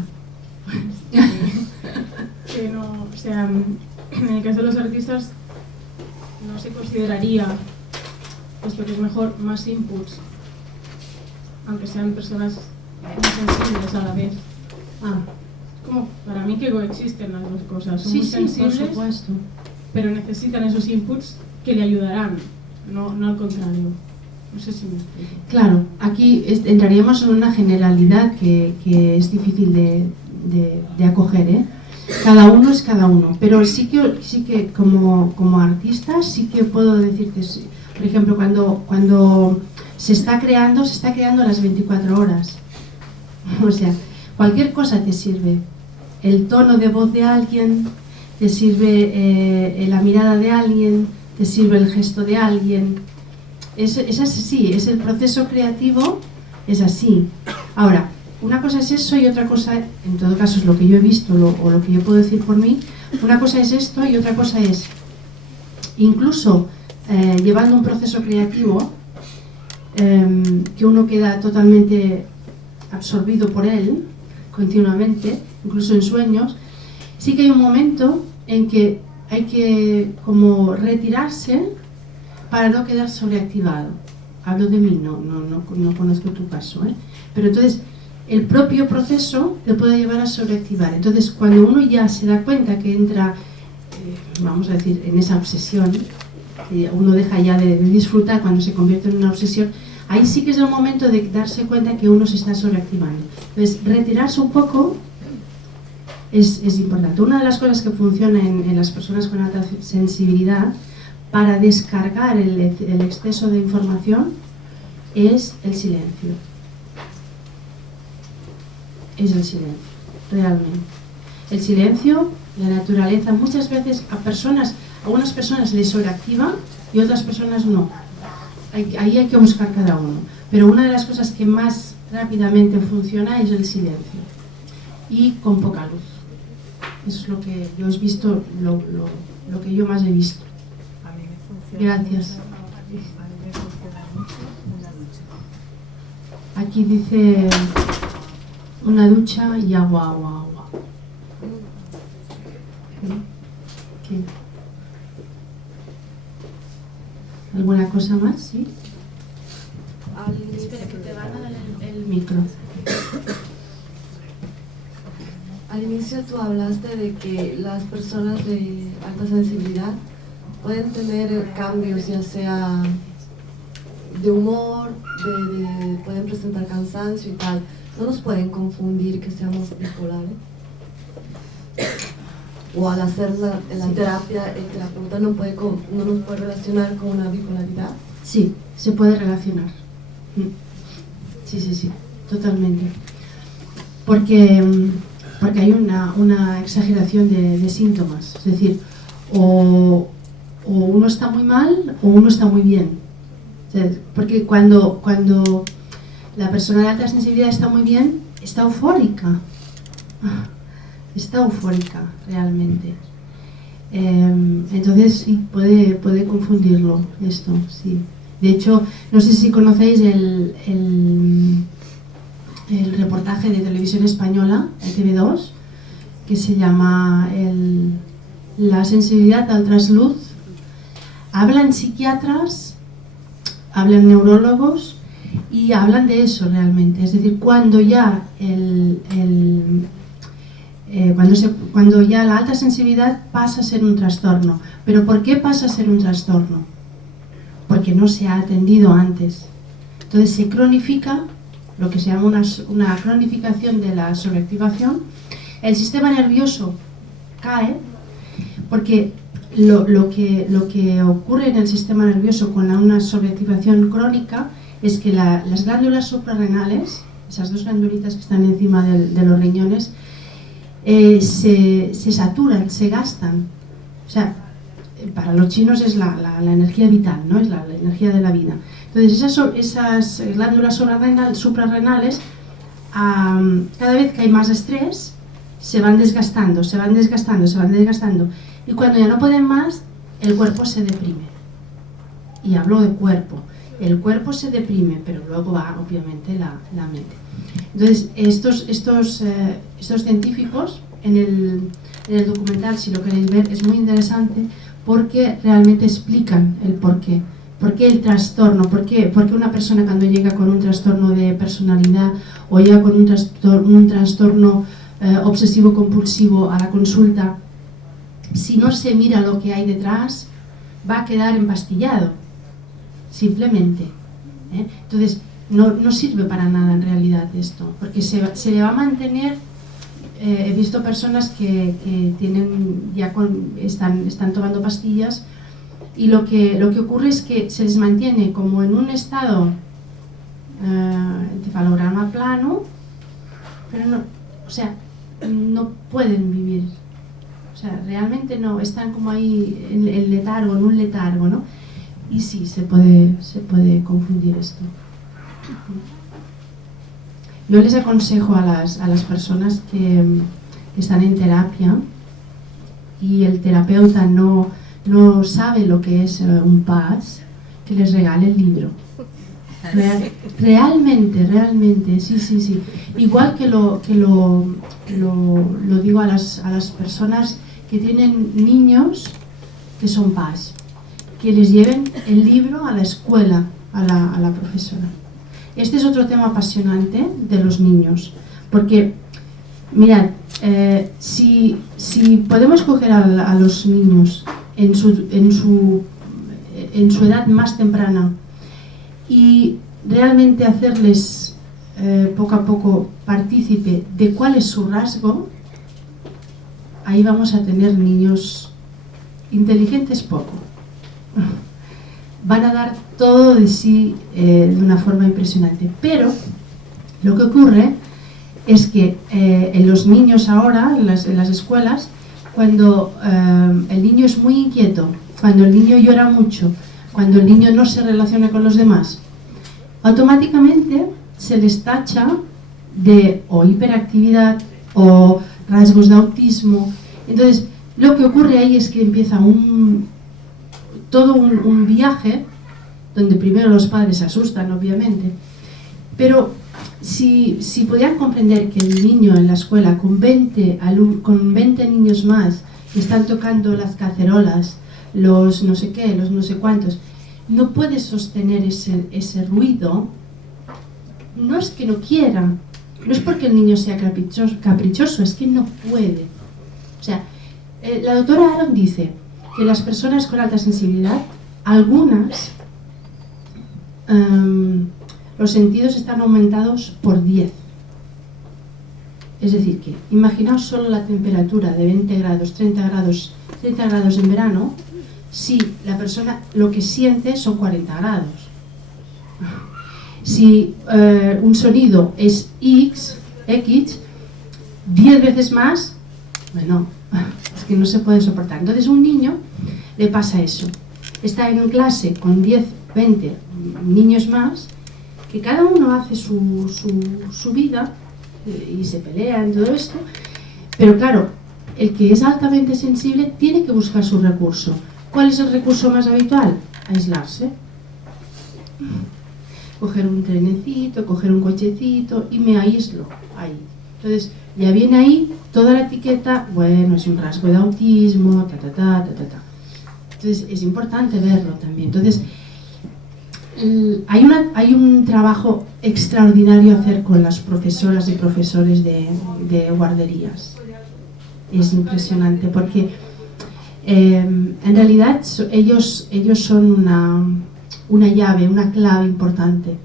Que no, o sea, en el caso de los artistas no se consideraría, puesto que es mejor, más inputs, aunque sean personas muy sensibles a la vez. Como para mí que coexisten las dos cosas, son muy sensibles, por supuesto, pero necesitan esos inputs que le ayudarán, no al contrario. No sé si me explico. Claro, aquí entraríamos en una generalidad que es difícil de acoger, ¿eh? Cada uno es cada uno, pero sí que como artista sí que puedo decirte, por ejemplo, cuando se está creando las 24 horas. O sea, cualquier cosa te sirve. El tono de voz de alguien, te sirve la mirada de alguien, te sirve el gesto de alguien. Es así, es el proceso creativo, es así. Ahora, una cosa es eso y otra cosa, en todo caso es lo que yo he visto o lo que yo puedo decir por mí, una cosa es esto y otra cosa es, incluso llevando un proceso creativo, que uno queda totalmente absorbido por él, continuamente, incluso en sueños, sí que hay un momento en que hay que como retirarse para no quedar sobreactivado. Hablo de mí, no conozco tu caso, ¿eh? Pero entonces el propio proceso te puede llevar a sobreactivar. Entonces cuando uno ya se da cuenta que entra, vamos a decir, en esa obsesión, que uno deja ya de disfrutar cuando se convierte en una obsesión, ahí sí que es el momento de darse cuenta que uno se está sobreactivando. Entonces retirarse un poco es importante. Una de las cosas que funciona en las personas con alta sensibilidad para descargar el exceso de información es el silencio. Es el silencio, realmente. El silencio, la naturaleza, muchas veces a algunas personas les sobreactiva y otras personas no. Ahí hay que buscar cada uno. Pero una de las cosas que más rápidamente funciona es el silencio. Y con poca luz. Eso es lo que yo he visto, lo que yo más he visto. Gracias. Aquí dice una ducha y agua. ¿Qué? ¿Alguna cosa más? ¿Sí? Espera, que te van a dar el micro. Al inicio tú hablaste de que las personas de alta sensibilidad pueden tener cambios, ya sea de humor, pueden presentar cansancio y tal. ¿No nos pueden confundir que seamos bipolares? O al hacer la terapia, el terapeuta no nos puede relacionar con una bipolaridad. Sí, se puede relacionar. Sí, totalmente. Porque hay una exageración de síntomas. Es decir, o uno está muy mal o uno está muy bien. O sea, porque cuando la persona de alta sensibilidad está muy bien, está eufórica. Está eufórica, realmente. Entonces sí, puede confundirlo esto, sí. De hecho, no sé si conocéis el reportaje de Televisión Española, el TV2, que se llama La sensibilidad al trasluz. Hablan psiquiatras, hablan neurólogos y hablan de eso realmente. Es decir, cuando ya cuando ya la alta sensibilidad pasa a ser un trastorno. ¿Pero por qué pasa a ser un trastorno? Porque no se ha atendido antes. Entonces se cronifica, lo que se llama una cronificación de la sobreactivación. El sistema nervioso cae, porque lo que ocurre en el sistema nervioso con una sobreactivación crónica es que las glándulas suprarrenales, esas dos glandulitas que están encima de los riñones, se saturan, se gastan. O sea, para los chinos es la energía vital, ¿no? Es la energía de la vida. Entonces esas glándulas suprarrenales, cada vez que hay más estrés, se van desgastando. Y cuando ya no pueden más, el cuerpo se deprime. Y hablo de cuerpo. El cuerpo se deprime, pero luego va obviamente la mente. Entonces, estos científicos, en el documental, si lo queréis ver, es muy interesante porque realmente explican el porqué. ¿Por qué el trastorno? ¿Por qué una persona cuando llega con un trastorno de personalidad o llega con un trastorno obsesivo-compulsivo a la consulta, si no se mira lo que hay detrás, va a quedar empastillado, simplemente. Entonces, no sirve para nada en realidad esto, porque se le va a mantener. He visto personas que tienen están tomando pastillas y lo que ocurre es que se les mantiene como en un estado encefalograma plano, pero no pueden vivir. O sea, realmente no, están como ahí en letargo, en un letargo, ¿no? Y sí, se puede confundir esto. Yo les aconsejo a las personas que están en terapia y el terapeuta no sabe lo que es un PAS, que les regale el libro. Realmente, sí. Igual que lo digo a las personas que tienen niños que son PAS, que les lleven el libro a la escuela, a la profesora. Este es otro tema apasionante de los niños, porque, mirad, si podemos coger a los niños en su edad más temprana y realmente hacerles poco a poco partícipe de cuál es su rasgo, ahí vamos a tener niños inteligentes poco. Van a dar todo de sí de una forma impresionante. Pero lo que ocurre es que en los niños ahora, en las escuelas, cuando el niño es muy inquieto, cuando el niño llora mucho, cuando el niño no se relaciona con los demás, automáticamente se les tacha de o hiperactividad o rasgos de autismo. Entonces, lo que ocurre ahí es que empieza todo un viaje donde primero los padres se asustan, obviamente, pero si pudieran comprender que el niño en la escuela con 20 niños más que están tocando las cacerolas, los no sé qué, los no sé cuántos, no puede sostener ese ruido, no es que no quiera, no es porque el niño sea caprichoso, es que no puede. O sea, la doctora Aaron dice que las personas con alta sensibilidad, algunas, los sentidos están aumentados por 10. Es decir, que imaginaos solo la temperatura de 20 grados, 30 grados en verano, si la persona lo que siente son 40 grados. Si un sonido es X, 10 veces más, bueno, es que no se puede soportar. Entonces a un niño le pasa eso. Está en clase con 10, 20 niños más, que cada uno hace su vida y se pelea en todo esto, pero claro, el que es altamente sensible tiene que buscar su recurso. ¿Cuál es el recurso más habitual? Aislarse. Coger un trenecito, coger un cochecito y me aíslo ahí. Entonces, ya viene ahí toda la etiqueta, bueno, es un rasgo de autismo, Entonces, es importante verlo también. Entonces, hay un trabajo extraordinario a hacer con las profesoras y profesores de guarderías. Es impresionante porque en realidad ellos son una llave, una clave importante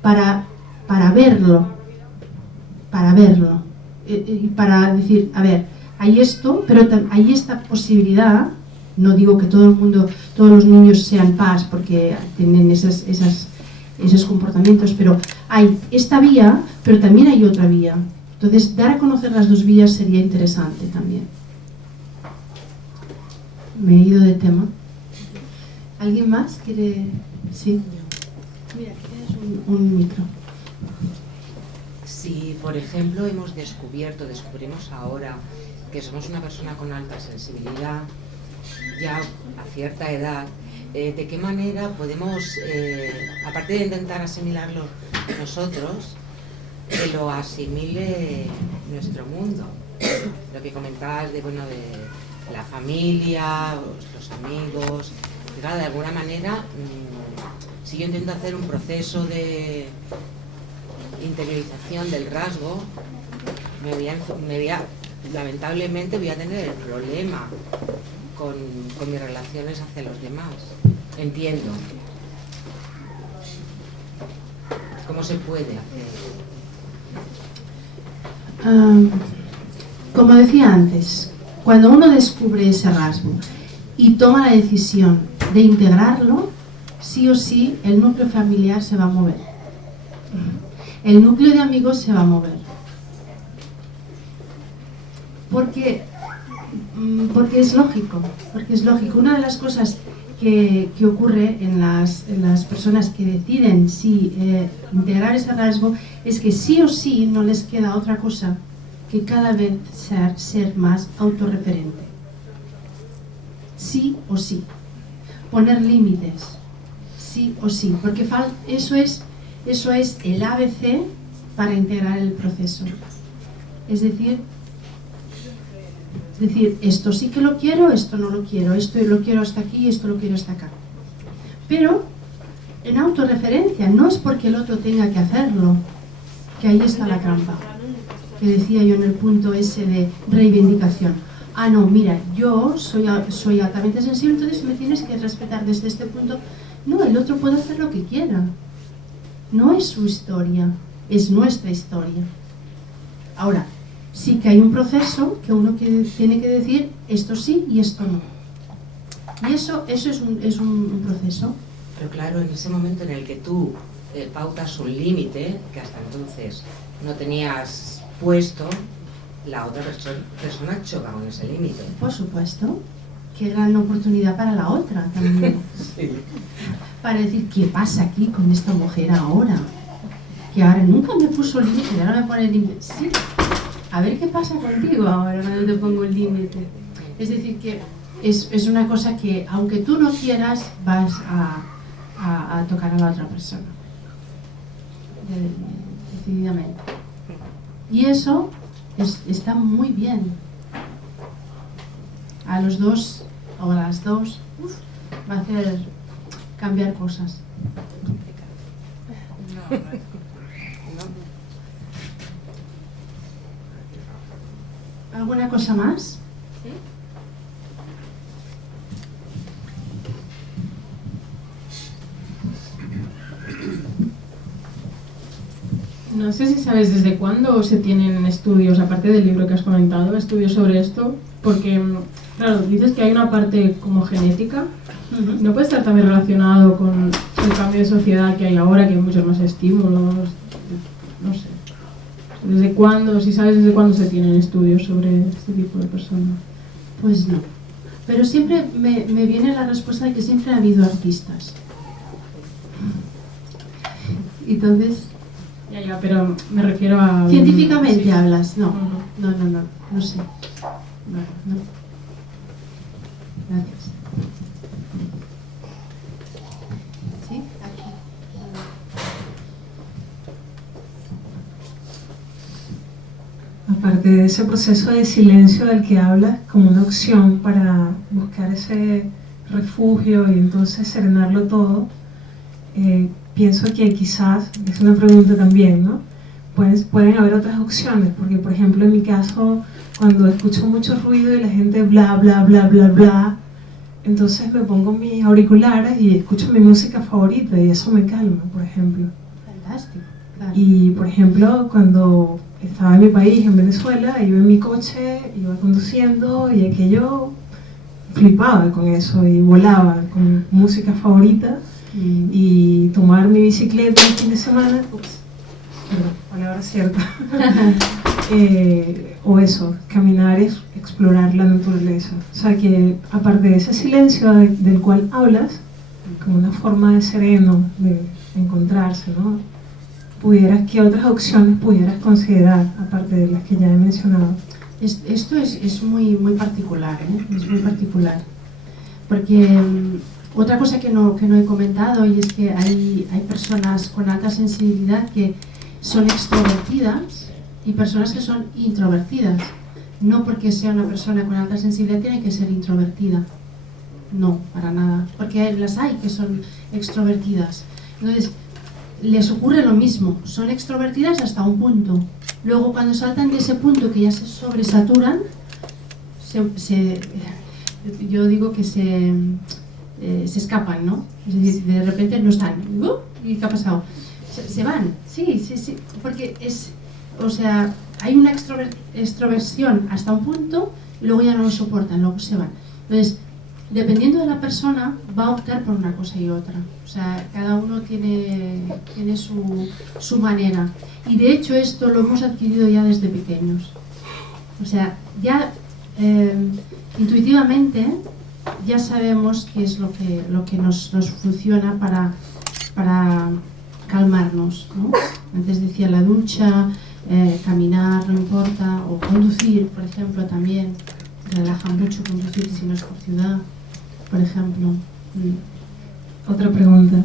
para verlo y para decir, a ver, hay esto, pero hay esta posibilidad. No digo que todo el mundo, todos los niños sean PAS porque tienen esos comportamientos, pero hay esta vía, pero también hay otra vía. Entonces, dar a conocer las dos vías sería interesante también. Me he ido de tema. ¿Alguien más quiere? Sí. Mira, tienes un micro. Si, por ejemplo, descubrimos ahora que somos una persona con alta sensibilidad, ya a cierta edad, ¿de qué manera podemos, aparte de intentar asimilarlo nosotros, que lo asimile nuestro mundo. Lo que comentabas de, bueno, de la familia, los amigos, y claro, de alguna manera, si yo intento hacer un proceso de interiorización del rasgo, lamentablemente voy a tener el problema con mis relaciones hacia los demás. Entiendo. ¿Cómo se puede hacer? Como decía antes, cuando uno descubre ese rasgo y toma la decisión de integrarlo, sí o sí el núcleo familiar se va a mover. El núcleo de amigos se va a mover. Porque es lógico, Una de las cosas que ocurre en las personas que deciden integrar ese rasgo es que sí o sí no les queda otra cosa que cada vez ser más autorreferente. Sí o sí. Poner límites. Sí o sí. Porque eso es el ABC para integrar el proceso. Es decir, esto sí que lo quiero, esto no lo quiero, esto lo quiero hasta aquí, esto lo quiero hasta acá. Pero en autorreferencia, no es porque el otro tenga que hacerlo, que ahí está la trampa, que decía yo en el punto ese de reivindicación. Ah, no, mira, yo soy altamente sensible, entonces me tienes que respetar desde este punto. No, el otro puede hacer lo que quiera. No es su historia, es nuestra historia. Ahora, sí que hay un proceso que uno tiene que decir esto sí y esto no. Y eso es un proceso. Pero claro, en ese momento en el que tú pautas un límite, que hasta entonces no tenías puesto, la otra persona choca con ese límite. Por supuesto. Qué gran oportunidad para la otra también. Sí. Para decir, ¿qué pasa aquí con esta mujer ahora? Que ahora nunca me puso el límite, ahora me pone el límite. Sí. A ver qué pasa contigo ahora cuando te pongo el límite. Es decir, que es una cosa que, aunque tú no quieras, vas a tocar a la otra persona. Decididamente. Y eso está muy bien. A los dos o a las dos va a hacer cambiar cosas. ¿Alguna cosa más? No sé si sabes desde cuándo se tienen estudios, aparte del libro que has comentado, estudios sobre esto, porque, claro, dices que hay una parte como genética, ¿no puede estar también relacionado con el cambio de sociedad que hay ahora, que hay muchos más estímulos? No sé. ¿Desde cuándo, si sabes desde cuándo se tienen estudios sobre este tipo de personas? Pues no. Pero siempre me viene la respuesta de que siempre ha habido artistas. Entonces... Ya, pero me refiero a... Científicamente sí. Hablas, no. Uh-huh. No sé. No. Gracias. ¿Sí? Aquí. Aparte de ese proceso de silencio del que hablas, como una opción para buscar ese refugio y entonces serenarlo todo, pienso que quizás, es una pregunta también, ¿no? Pueden haber otras opciones, porque por ejemplo en mi caso, cuando escucho mucho ruido y la gente bla, bla, bla, bla, bla, entonces me pongo mis auriculares y escucho mi música favorita y eso me calma, por ejemplo. Fantástico. Claro. Y por ejemplo, cuando estaba en mi país, en Venezuela, iba en mi coche, iba conduciendo y aquello flipaba con eso y volaba con mi música favorita. Y tomar mi bicicleta el fin de semana, palabra cierta, o eso, caminar es explorar la naturaleza. O sea que aparte de ese silencio del cual hablas, como una forma de sereno, de encontrarse, ¿no? ¿Qué otras opciones pudieras considerar, aparte de las que ya he mencionado? Esto es muy particular, ¿eh? Es muy particular. Porque otra cosa que no he comentado y es que hay personas con alta sensibilidad que son extrovertidas y personas que son introvertidas. No porque sea una persona con alta sensibilidad tiene que ser introvertida. No, para nada. Porque las hay que son extrovertidas. Entonces, les ocurre lo mismo. Son extrovertidas hasta un punto. Luego, cuando saltan de ese punto que ya se sobresaturan, yo digo que se escapan, ¿no? Es decir, de repente no están. ¿Y qué ha pasado? Se van. Sí. Porque hay una extroversión hasta un punto y luego ya no lo soportan, luego se van. Entonces, dependiendo de la persona, va a optar por una cosa y otra. O sea, cada uno tiene su manera. Y de hecho esto lo hemos adquirido ya desde pequeños. O sea, ya intuitivamente ya sabemos qué es lo que nos funciona para calmarnos, ¿no? Antes decía la ducha, caminar, no importa, o conducir, por ejemplo, también. Relaja mucho conducir si no es por ciudad, por ejemplo. Otra pregunta.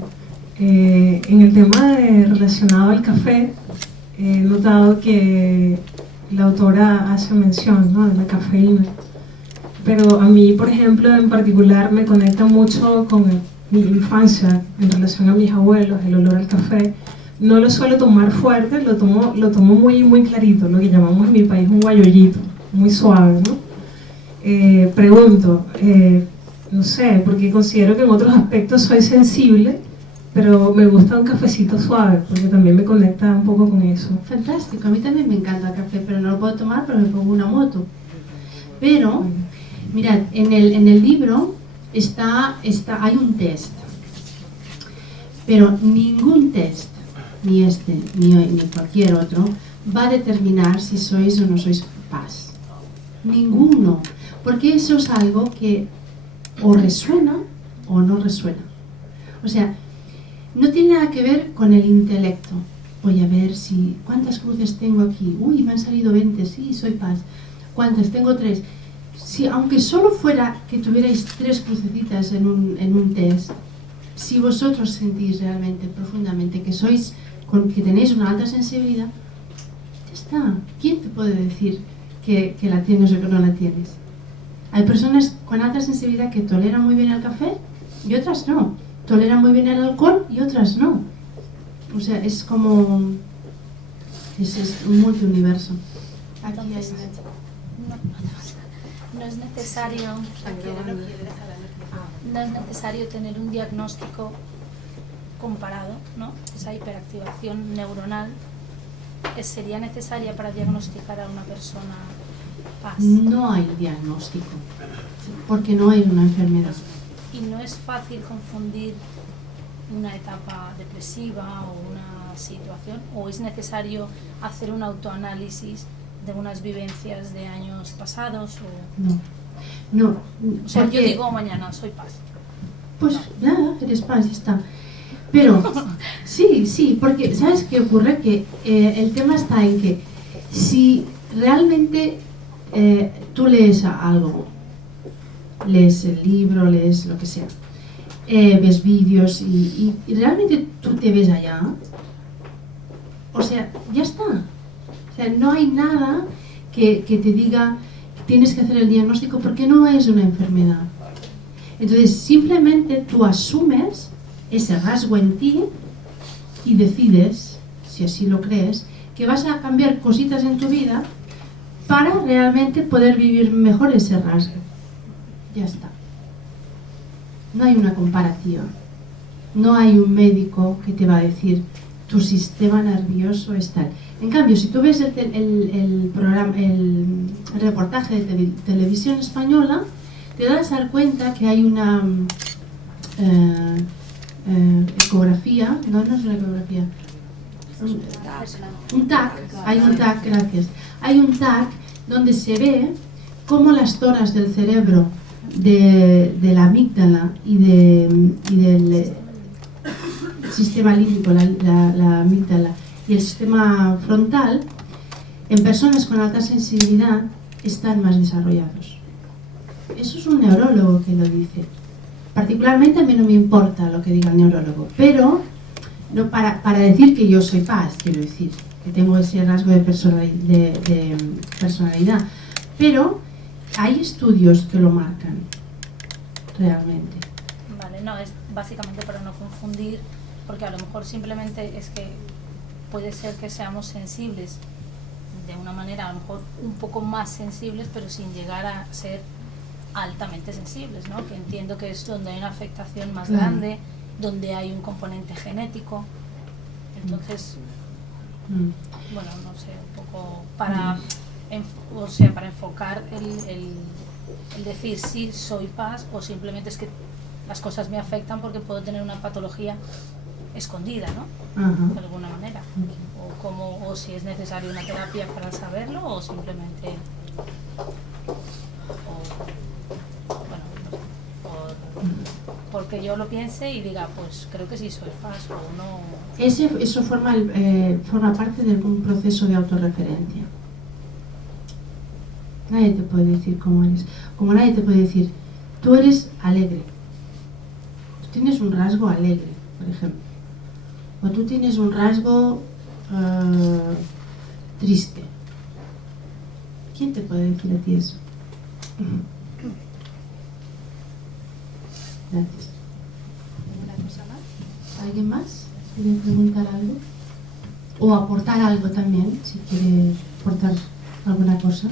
En el tema relacionado al café, he notado que la autora hace mención, ¿no?, de la cafeína. Pero a mí, por ejemplo, en particular me conecta mucho con mi infancia en relación a mis abuelos, el olor al café. No lo suelo tomar fuerte, lo tomo muy, muy clarito, lo que llamamos en mi país un guayollito, muy suave, ¿no? Pregunto, no sé, porque considero que en otros aspectos soy sensible, pero me gusta un cafecito suave, porque también me conecta un poco con eso. Fantástico, a mí también me encanta el café, pero no lo puedo tomar porque me pongo una moto. Pero, mirad, en el libro hay un test, pero ningún test, ni este, ni cualquier otro, va a determinar si sois o no sois paz. Ninguno, porque eso es algo que o resuena o no resuena. O sea, no tiene nada que ver con el intelecto. Voy a ver cuántas cruces tengo aquí. Uy, me han salido 20, sí, soy paz. ¿Cuántas? Tengo 3. Si, aunque solo fuera que tuvierais 3 crucecitas en un test, si vosotros sentís realmente, profundamente, que tenéis una alta sensibilidad, ya está. ¿Quién te puede decir que la tienes o que no la tienes? Hay personas con alta sensibilidad que toleran muy bien el café y otras no. Toleran muy bien el alcohol y otras no. O sea, es como... es un multiuniverso. Entonces, no es necesario tener un diagnóstico comparado, ¿no? Esa hiperactivación neuronal sería necesaria para diagnosticar a una persona paz. No hay diagnóstico, porque no hay una enfermedad. Y no es fácil confundir una etapa depresiva o una situación, o es necesario hacer un autoanálisis de unas vivencias de años pasados. No. O sea, yo digo mañana soy paz. Pues nada, eres paz y está. Pero sí, porque ¿sabes qué ocurre? Que el tema está en que si realmente tú lees algo, lees el libro, lees lo que sea, ves vídeos y realmente tú te ves allá, o sea, ya está. O sea, no hay nada que te diga que tienes que hacer el diagnóstico porque no es una enfermedad. Entonces simplemente tú asumes ese rasgo en ti y decides, si así lo crees, que vas a cambiar cositas en tu vida para realmente poder vivir mejor ese rasgo. Ya está. No hay una comparativa. No hay un médico que te va a decir tu sistema nervioso es tal. En cambio, si tú ves el reportaje de televisión española, te das a dar cuenta que hay una ecografía, no es una ecografía, un TAC, hay un TAC, gracias. Hay un TAC donde se ve cómo las zonas del cerebro de la amígdala y del sistema límbico, la amígdala y el sistema frontal, en personas con alta sensibilidad están más desarrollados. Eso es un neurólogo que lo dice. Particularmente a mí no me importa lo que diga el neurólogo, pero no para decir que yo soy paz, quiero decir. porque tengo ese rasgo de personalidad. Pero hay estudios que lo marcan, realmente. Vale, no, es básicamente para no confundir, porque a lo mejor simplemente es que puede ser que seamos sensibles de una manera a lo mejor un poco más sensibles, pero sin llegar a ser altamente sensibles, ¿no? Que entiendo que es donde hay una afectación más grande, donde hay un componente genético. Entonces, bueno, no sé, un poco para, para enfocar el decir sí soy paz, o simplemente es que las cosas me afectan porque puedo tener una patología escondida, ¿no? Ajá. De alguna manera. O si es necesario una terapia para saberlo, o simplemente porque yo lo piense y diga, pues creo que sí soy paz, o no. Eso forma parte de un proceso de autorreferencia. Nadie te puede decir cómo eres. Como nadie te puede decir, tú eres alegre. Tú tienes un rasgo alegre, por ejemplo. O tú tienes un rasgo triste. ¿Quién te puede decir a ti eso? Gracias. ¿Alguna cosa más? ¿Alguien más? ¿Quiere preguntar algo? O aportar algo también, si quiere aportar alguna cosa.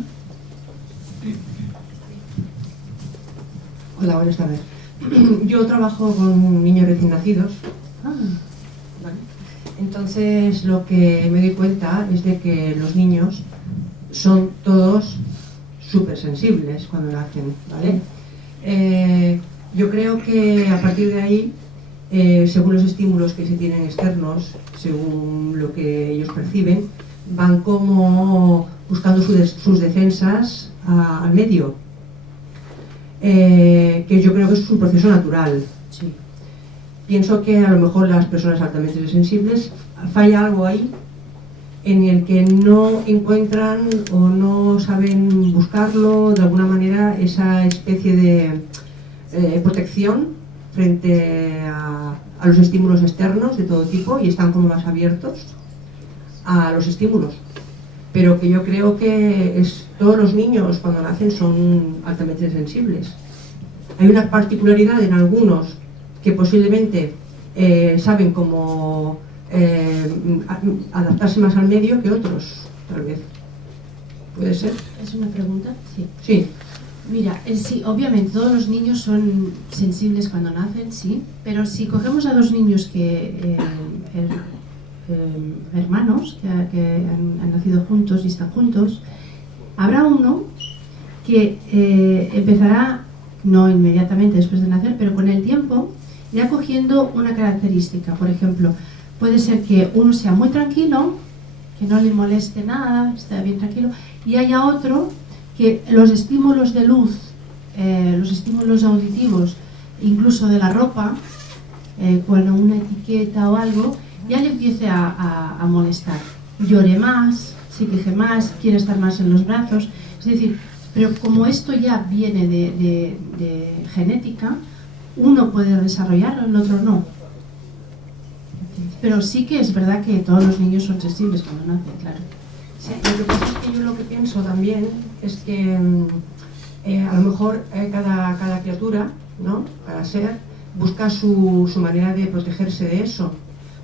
Hola, buenas tardes. Yo trabajo con niños recién nacidos. ¿Vale? Entonces lo que me doy cuenta es de que los niños son todos súper sensibles cuando nacen, ¿vale? Yo creo que a partir de ahí, según los estímulos que se tienen externos, según lo que ellos perciben, van como buscando sus defensas al medio, que yo creo que es un proceso natural. Sí. Pienso que a lo mejor las personas altamente sensibles falla algo ahí en el que no encuentran o no saben buscarlo de alguna manera, esa especie de protección frente a los estímulos externos de todo tipo, y están como más abiertos a los estímulos. Pero que yo creo que todos los niños cuando nacen son altamente sensibles. Hay una particularidad en algunos que posiblemente saben cómo adaptarse más al medio que otros, tal vez. ¿Puede ser? ¿Es una pregunta? Sí. Sí. Mira, sí, obviamente todos los niños son sensibles cuando nacen, sí, pero si cogemos a dos niños hermanos que han nacido juntos y están juntos, habrá uno que empezará, no inmediatamente después de nacer, pero con el tiempo irá cogiendo una característica. Por ejemplo, puede ser que uno sea muy tranquilo, que no le moleste nada, esté bien tranquilo, y haya otro que los estímulos de luz, los estímulos auditivos, incluso de la ropa, cuando una etiqueta o algo, ya le empiece a molestar. Llore más, se queje más, quiere estar más en los brazos. Es decir, pero como esto ya viene de genética, uno puede desarrollarlo, el otro no. Pero sí que es verdad que todos los niños son sensibles cuando nacen, claro. Sí, lo que pasa es que yo lo que pienso también es que a lo mejor cada criatura, ¿no? Cada ser, busca su manera de protegerse de eso.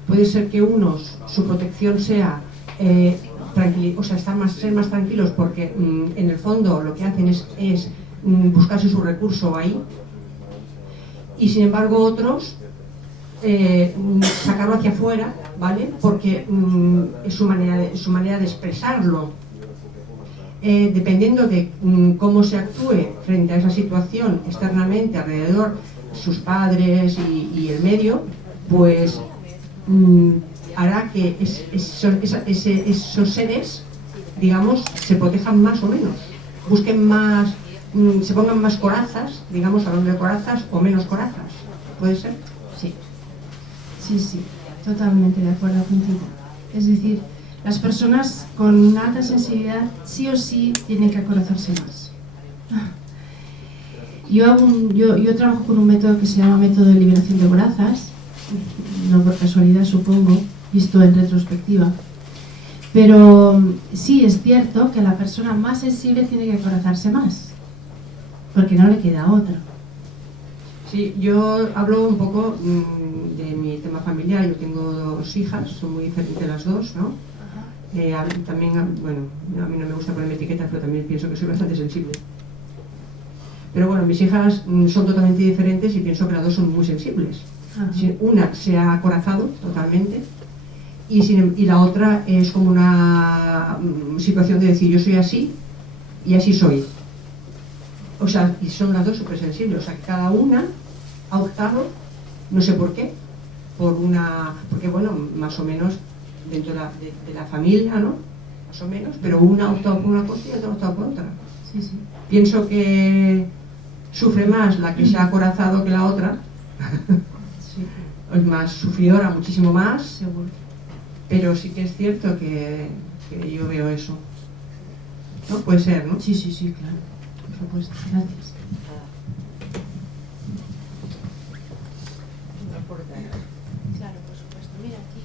Puede ser que unos, su protección sea ser más tranquilos porque en el fondo lo que hacen es buscarse su recurso ahí, y sin embargo otros sacarlo hacia afuera, ¿vale? Porque es su manera de expresarlo. Dependiendo de cómo se actúe frente a esa situación externamente, alrededor, sus padres y el medio, pues hará que esos seres, digamos, se protejan más o menos, busquen más, se pongan más corazas, digamos, hablando de corazas, o menos corazas. ¿Puede ser? Sí. Sí, totalmente de acuerdo contigo. Es decir, las personas con una alta sensibilidad sí o sí tienen que acorazarse más. Yo trabajo con un método que se llama método de liberación de corazas, no por casualidad supongo, visto en retrospectiva, Pero sí es cierto que la persona más sensible tiene que acorazarse más, porque no le queda otra. Sí, yo hablo un poco de mi tema familiar. Yo tengo 2 hijas, son muy diferentes las dos, ¿no? También, bueno, a mí no me gusta ponerme etiquetas, pero también pienso que soy bastante sensible. Pero bueno, mis hijas son totalmente diferentes y pienso que las dos son muy sensibles. Una se ha acorazado totalmente y la otra es como una situación de decir yo soy así y así soy. O sea, y son las dos súper sensibles. O sea, cada una ha optado, no sé por qué, porque bueno, más o menos dentro de la familia, ¿no? Más o menos, pero una ha optado por una cosa y otra ha optado por otra. Sí, sí. Pienso que sufre más la que se ha acorazado que la otra. Sí. Es más sufridora, muchísimo más. Seguro. Pero sí que es cierto que yo veo eso. ¿No? Puede ser, ¿no? Sí, sí, sí, claro. Por supuesto. Gracias. Claro, por supuesto. Mira, aquí.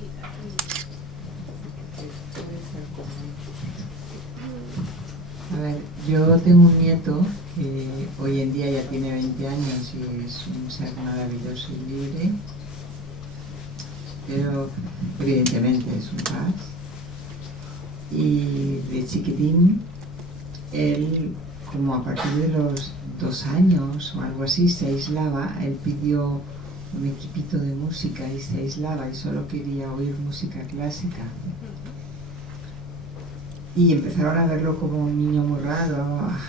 A ver, yo tengo un nieto que hoy en día ya tiene 20 años y es un ser maravilloso y libre, pero evidentemente es un paz. Y de chiquitín, él, como a partir de los 2 años o algo así, se aislaba. Él pidió un equipito de música y se aislaba y solo quería oír música clásica. Y empezaron a verlo como un niño muy raro,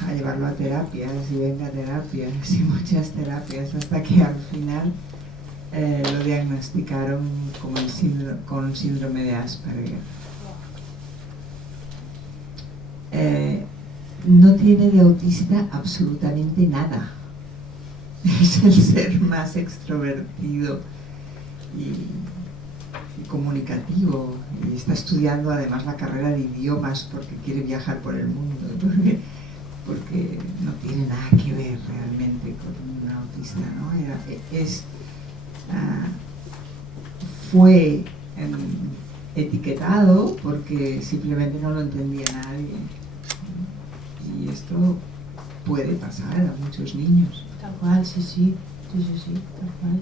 a llevarlo a terapias y venga a terapias y muchas terapias, hasta que al final lo diagnosticaron como con síndrome de Asperger. No tiene de autista absolutamente nada. Es el ser más extrovertido y comunicativo, y está estudiando además la carrera de idiomas porque quiere viajar por el mundo, porque no tiene nada que ver realmente con un autista, ¿no? Fue etiquetado porque simplemente no lo entendía nadie, y esto puede pasar a muchos niños. Tal cual, sí, sí. Sí, sí, sí, tal cual.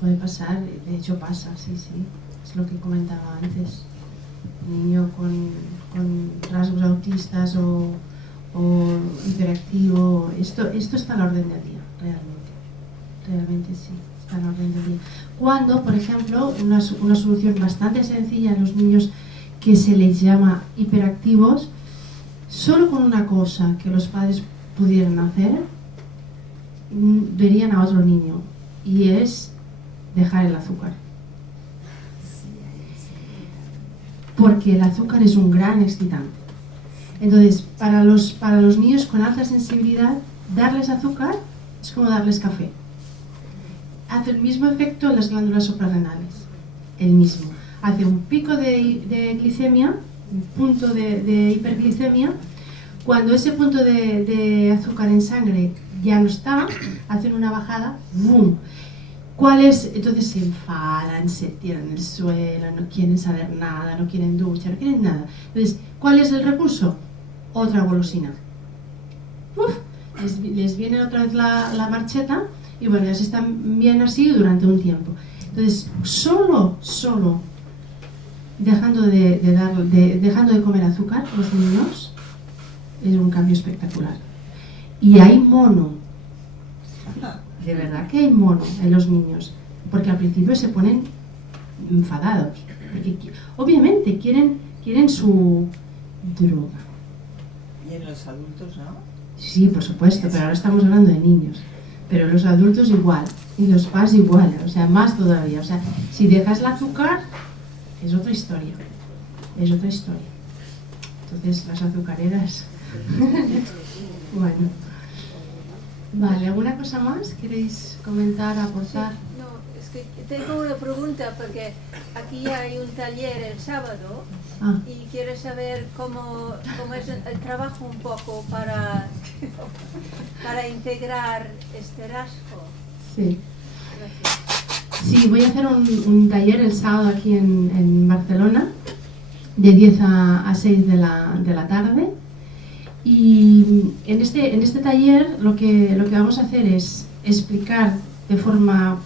Puede pasar, de hecho pasa, sí, sí. Es lo que comentaba antes. Un niño con rasgos autistas o hiperactivo, esto está a la orden del día, realmente. Realmente sí, está a la orden del día. Cuando, por ejemplo, una solución bastante sencilla en los niños que se les llama hiperactivos, solo con una cosa que los padres pudieran hacer, verían a otro niño, y es dejar el azúcar. Porque el azúcar es un gran excitante. Entonces, para los niños con alta sensibilidad, darles azúcar es como darles café. Hace el mismo efecto en las glándulas suprarrenales. El mismo. Hace un pico de glicemia, un punto de hiperglicemia. Cuando ese punto de azúcar en sangre ya no está, hacen una bajada, ¡boom! Entonces se enfadan, se tiran en el suelo, no quieren saber nada, no quieren ducha, no quieren nada. Entonces, ¿cuál es el recurso? Otra golosina. Uf, les viene otra vez la marcheta y bueno, ya se están bien así durante un tiempo. Entonces, solo dejando de comer azúcar los niños es un cambio espectacular. Y hay mono. De verdad que hay mono en los niños, porque al principio se ponen enfadados, porque obviamente quieren su droga. ¿Y en los adultos no? Sí, por supuesto, pero ahora estamos hablando de niños. Pero los adultos igual, y los padres igual, o sea, más todavía. O sea, si dejas el azúcar, es otra historia. Es otra historia. Entonces, las azucareras... Bueno. Vale, ¿alguna cosa más? ¿Queréis comentar, aportar? Sí, no, es que tengo una pregunta porque aquí hay un taller el sábado y quiero saber cómo es el trabajo un poco para integrar este rasgo. Sí. Gracias. Sí, voy a hacer un taller el sábado aquí en Barcelona, de 10 a 6 de la tarde. Y en este taller lo que vamos a hacer es explicar de forma,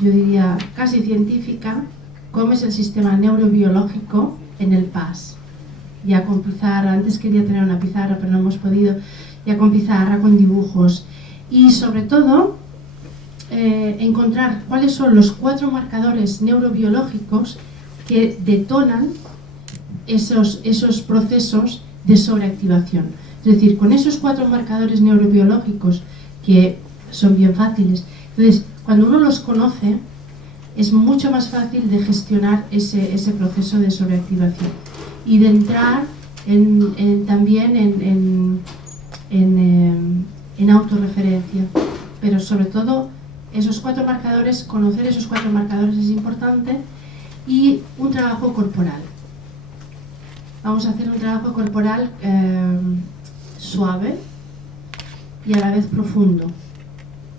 yo diría, casi científica, cómo es el sistema neurobiológico en el PAS. Ya con pizarra, antes quería tener una pizarra pero no hemos podido, ya con pizarra, con dibujos. Y sobre todo, encontrar cuáles son los 4 marcadores neurobiológicos que detonan esos procesos de sobreactivación. Es decir, con esos 4 marcadores neurobiológicos, que son bien fáciles, entonces cuando uno los conoce es mucho más fácil de gestionar ese proceso de sobreactivación y de entrar también en autorreferencia. Pero sobre todo esos 4 marcadores, conocer esos 4 marcadores es importante, y un trabajo corporal. Vamos a hacer un trabajo corporal suave y a la vez profundo.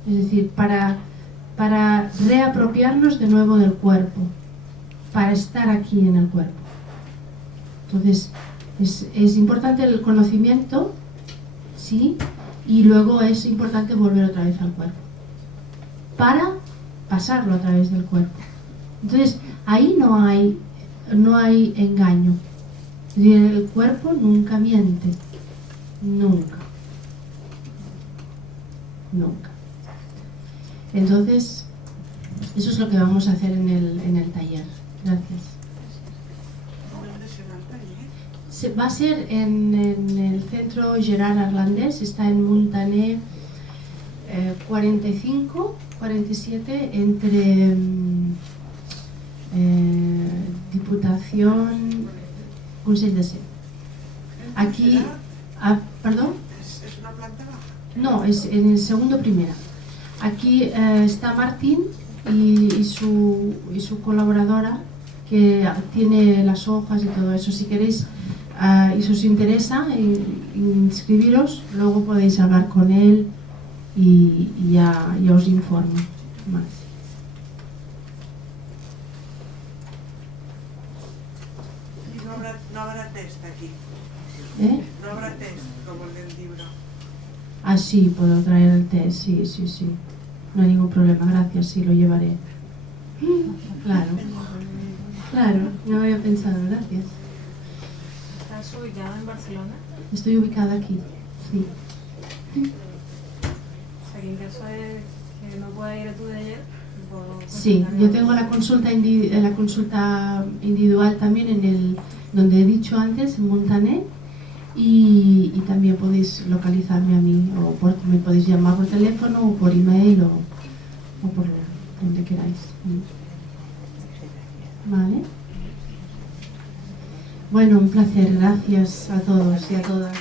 Es decir, para reapropiarnos de nuevo del cuerpo, para estar aquí en el cuerpo. Entonces, es importante el conocimiento, sí, y luego es importante volver otra vez al cuerpo, para pasarlo a través del cuerpo. Entonces, ahí no hay engaño. Es decir, el cuerpo nunca miente, nunca. Entonces, eso es lo que vamos a hacer en el taller. Gracias. Va a ser en el centro Gerard Arlandès, está en Montaner 45, 47, entre Diputación, Consell de Cent. Aquí, ¿perdón? ¿Es una planta baja? No, es en el segundo primera. Aquí está Martín y su colaboradora, que tiene las hojas y todo eso. Si queréis y si os interesa inscribiros, luego podéis hablar con él y ya os informo más. No habrá test aquí. No habrá test como el del libro. Ah, sí, puedo traer el test, sí. No hay ningún problema, gracias, sí, lo llevaré. Claro, no había pensado, gracias. ¿Estás ubicada en Barcelona? Estoy ubicada aquí, sí. O sea, que en caso de que no pueda ir a tu taller, sí, yo tengo la consulta individual también donde he dicho antes, en Montaner, y también podéis localizarme a mí, o me podéis llamar por teléfono o por email o por donde queráis. ¿Vale? Bueno, un placer, gracias a todos y a todas.